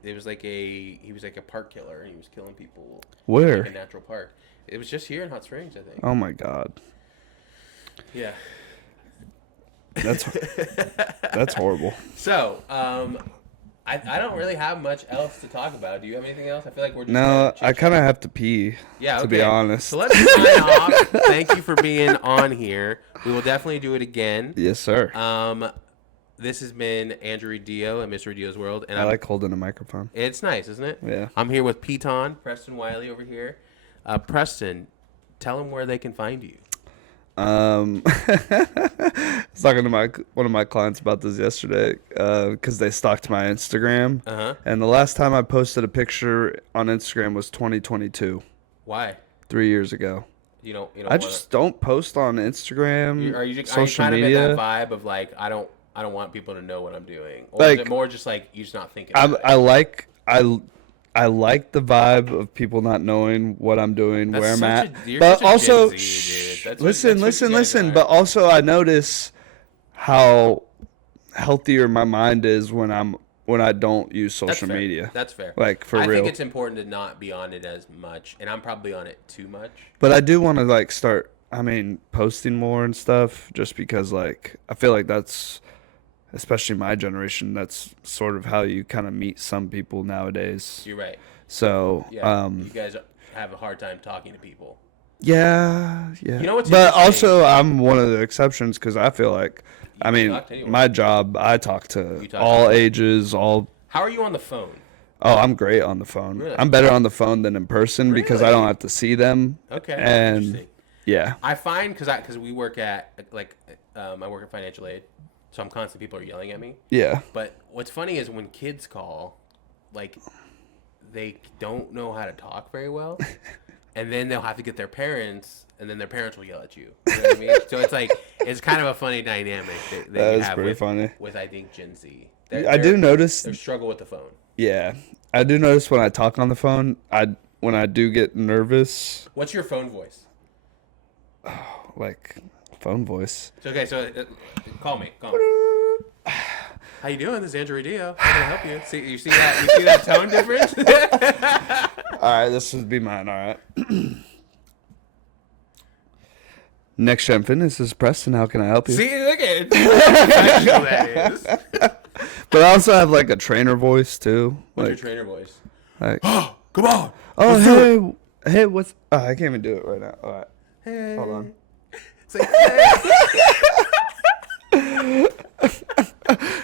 He was like a park killer, and he was killing people. Where? In like a natural park. It was just here in Hot Springs, I think. Oh my God. Yeah. That's horrible. So, I don't really have much else to talk about. Do you have anything else? I feel like we're just No, I kind of have to pee. Yeah, okay. To be honest. So let's sign off. Thank you for being on here. We will definitely do it again. Yes, sir. This has been Mrradillo and Mrradillo's World, and I like holding a microphone. It's nice, isn't it? Yeah. I'm here with Preston Wiley over here. Preston, tell them where they can find you. I was talking to one of my clients about this yesterday because they stalked my Instagram. And the last time I posted a picture on Instagram was 2022. Why? 3 years ago. You don't just don't post on Instagram. Are you social kind media. of in that vibe of like I don't want people to know what I'm doing, or is it more just like you're just not thinking? I like the vibe of people not knowing what I'm doing, where I'm at. But also, listen. But also, I notice how healthier my mind is when I don't use social media. That's fair. Like for real. I think it's important to not be on it as much, and I'm probably on it too much. But I do want to like start. Posting more and stuff, just because like I feel like that's. Especially my generation, that's sort of how you kind of meet some people nowadays. You're right. So, yeah, you guys have a hard time talking to people. Yeah. You know what's But also, I'm one of the exceptions because I feel like, my job, I talk to all ages, all. How are you on the phone? Oh, I'm great on the phone. Really? I'm better on the phone than in person because I don't have to see them. Okay. And yeah, I find because we work at I work at financial aid. So I'm constantly, people are yelling at me. Yeah. But what's funny is when kids call, like, they don't know how to talk very well. And then they'll have to get their parents, and then their parents will yell at you. You know what I mean? So it's like, it's kind of a funny dynamic that you have funny. With, I think, Gen Z. I do notice. They struggle with the phone. Yeah. I do notice when I talk on the phone, when I do get nervous. What's your phone voice? Oh, like... phone voice. Okay, so call me. How you doing? This is Mrradillo. How can I help you? You see that tone difference? All right, this would be mine. All right. Next Gen Fitness is Preston. How can I help you? See, look at it. That is. But I also have like a trainer voice too. What's your trainer voice? Like, oh, come on. Oh, hey, what's? Oh, I can't even do it right now. All right. Hey. Hold on.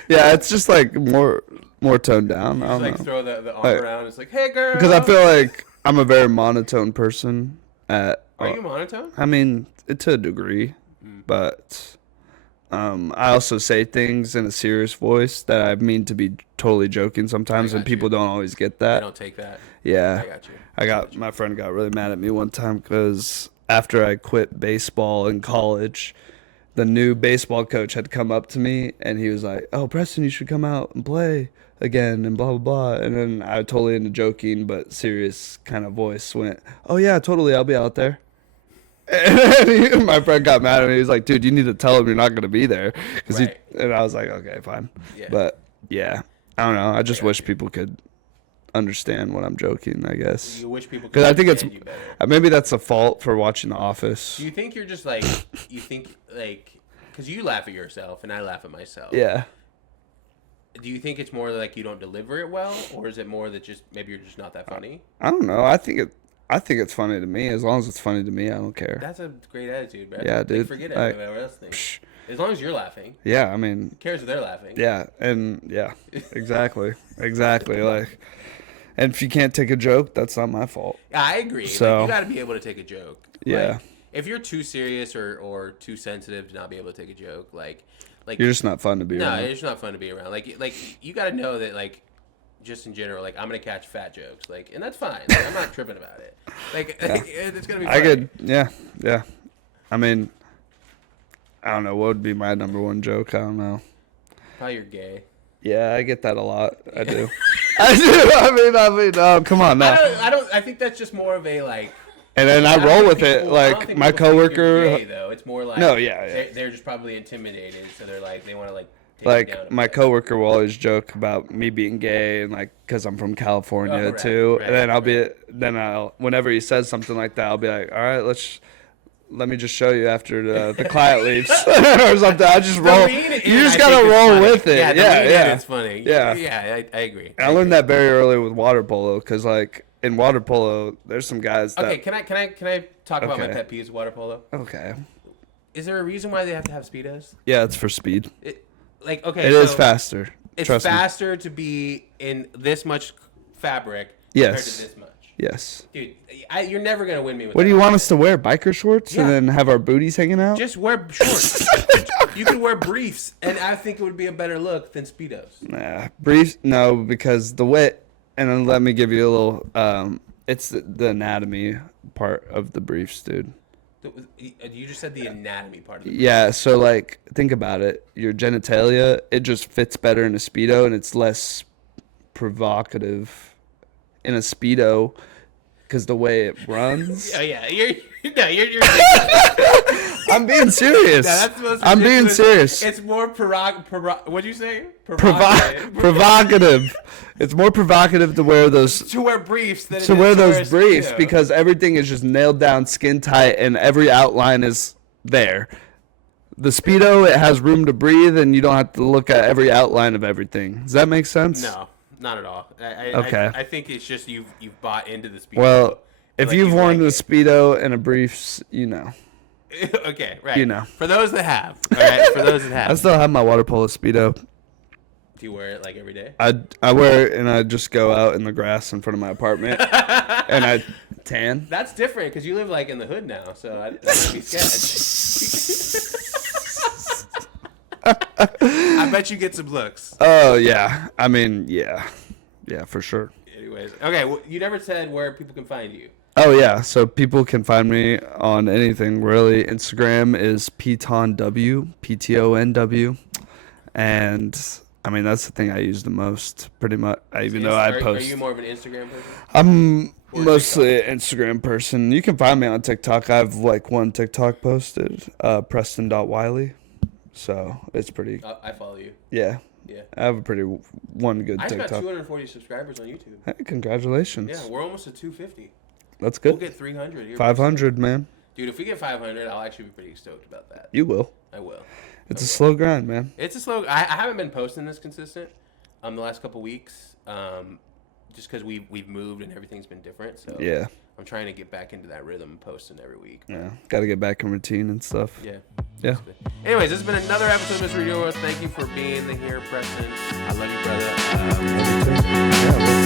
Yeah, it's just like more toned down. I don't know. Throw the arm around. It's like, hey, girl. Because I feel like I'm a very monotone person. Are you monotone? To a degree, but I also say things in a serious voice that I mean to be totally joking sometimes, and people don't always get that. I don't take that. Yeah, I got you. My friend got really mad at me one time because after I quit baseball in college, the new baseball coach had come up to me and he was like, "Oh, Preston, you should come out and play again," and blah blah blah. And then I totally in a joking but serious kind of voice went, "Oh yeah, totally, I'll be out there." And my friend got mad at me. He was like, "Dude, you need to tell him you're not going to be there." And I was like, "Okay, fine." Yeah. But yeah, I don't know. I just wish people could understand when I'm joking, I guess. You wish people could because I think it's you better. Maybe that's a fault for watching The Office. Do you think you're just like because you laugh at yourself and I laugh at myself? Yeah. Do you think it's more like you don't deliver it well, or is it more that just maybe you're just not that funny? I don't know. I think it's funny to me. As long as it's funny to me, I don't care. That's a great attitude, man. Yeah, dude. Forget everyone else thinks. As long as you're laughing. Yeah, who cares if they're laughing? Yeah, and yeah, exactly, exactly. Like, and if you can't take a joke, that's not my fault. I agree. So you got to be able to take a joke. Yeah. If you're too serious or too sensitive to not be able to take a joke, like you're just not fun to be around. No, you're just not fun to be around. Like you got to know that just in general, I'm gonna catch fat jokes, and that's fine. I'm not tripping about it. It's gonna be funny. yeah. I don't know. What would be my number one joke? I don't know. How you're gay. Yeah, I get that a lot. I do. I do. I mean, oh, come on now. I think that's just more of a like. And then I roll with it. Like my coworker. Gay, though. It's more like. No, yeah. They're just probably intimidated, so they're like they want to like. Like my coworker will always joke about me being gay and like because I'm from California too. Right, and then I'll whenever he says something like that, I'll be like, all right, let me just show you after the client leaves or something. I just roll. You just gotta roll with it. Yeah. It's funny. Yeah, I agree. I learned that very early with water polo because like in water polo, there's some guys that. Okay, can I talk about my pet peeves of water polo? Okay. Is there a reason why they have to have Speedos? Yeah, it's for speed. It is faster. It's faster to be in this much fabric compared to this much. Yes. Dude, you're never going to win me with that. What do you want us to wear? Biker shorts and then have our booties hanging out? Just wear shorts. You can wear briefs, and I think it would be a better look than Speedos. Nah, briefs, no, because the width, and then let me give you a little, it's the anatomy part of the briefs, dude. You just said the anatomy part of it. Yeah, so like think about it. Your genitalia, it just fits better in a Speedo and it's less provocative in a Speedo because the way it runs. Yeah. You're I'm being serious. No, that's the most I'm being serious. It's more what'd you say? Provocative. It's more provocative to wear those briefs than to wear those briefs because everything is just nailed down, skin tight, and every outline is there. The Speedo, it has room to breathe, and you don't have to look at every outline of everything. Does that make sense? No, not at all. Okay. I think it's just you've bought into the Speedo. Well, if you've worn the Speedo and a briefs, you know. Okay, right. You know. For those that have, all right. For those that have. I still have my water polo Speedo. Do you wear it like every day? I wear it and I just go out in the grass in front of my apartment and I tan. That's different because you live like in the hood now, so I wouldn't be scared. I bet you get some looks. Oh yeah, I mean yeah, for sure. Anyways, okay. Well, you never said where people can find you. Oh yeah, so people can find me on anything really. Instagram is PTONW, PTONW, and I mean that's the thing I use the most, pretty much. Even though I post. Are you more of an Instagram person? I'm mostly an Instagram person. You can find me on TikTok. I have like one TikTok posted, Preston.Wiley. So it's pretty. I follow you. Yeah. Yeah. I have one good TikTok. I TikTok. got 240 subscribers on YouTube. Hey, congratulations. Yeah, we're almost at 250. That's good. We'll get 300 here. 500, man. Dude, if we get 500, I'll actually be pretty stoked about that. You will. I will. It's a slow grind, man. It's a slow. I haven't been posting this consistent the last couple weeks, just because we've moved and everything's been different. So yeah, I'm trying to get back into that rhythm, posting every week. Yeah, got to get back in routine and stuff. Yeah. Yeah. Anyways, this has been another episode of Mrradillo. Thank you for being here, Preston. I love you, brother. Yeah.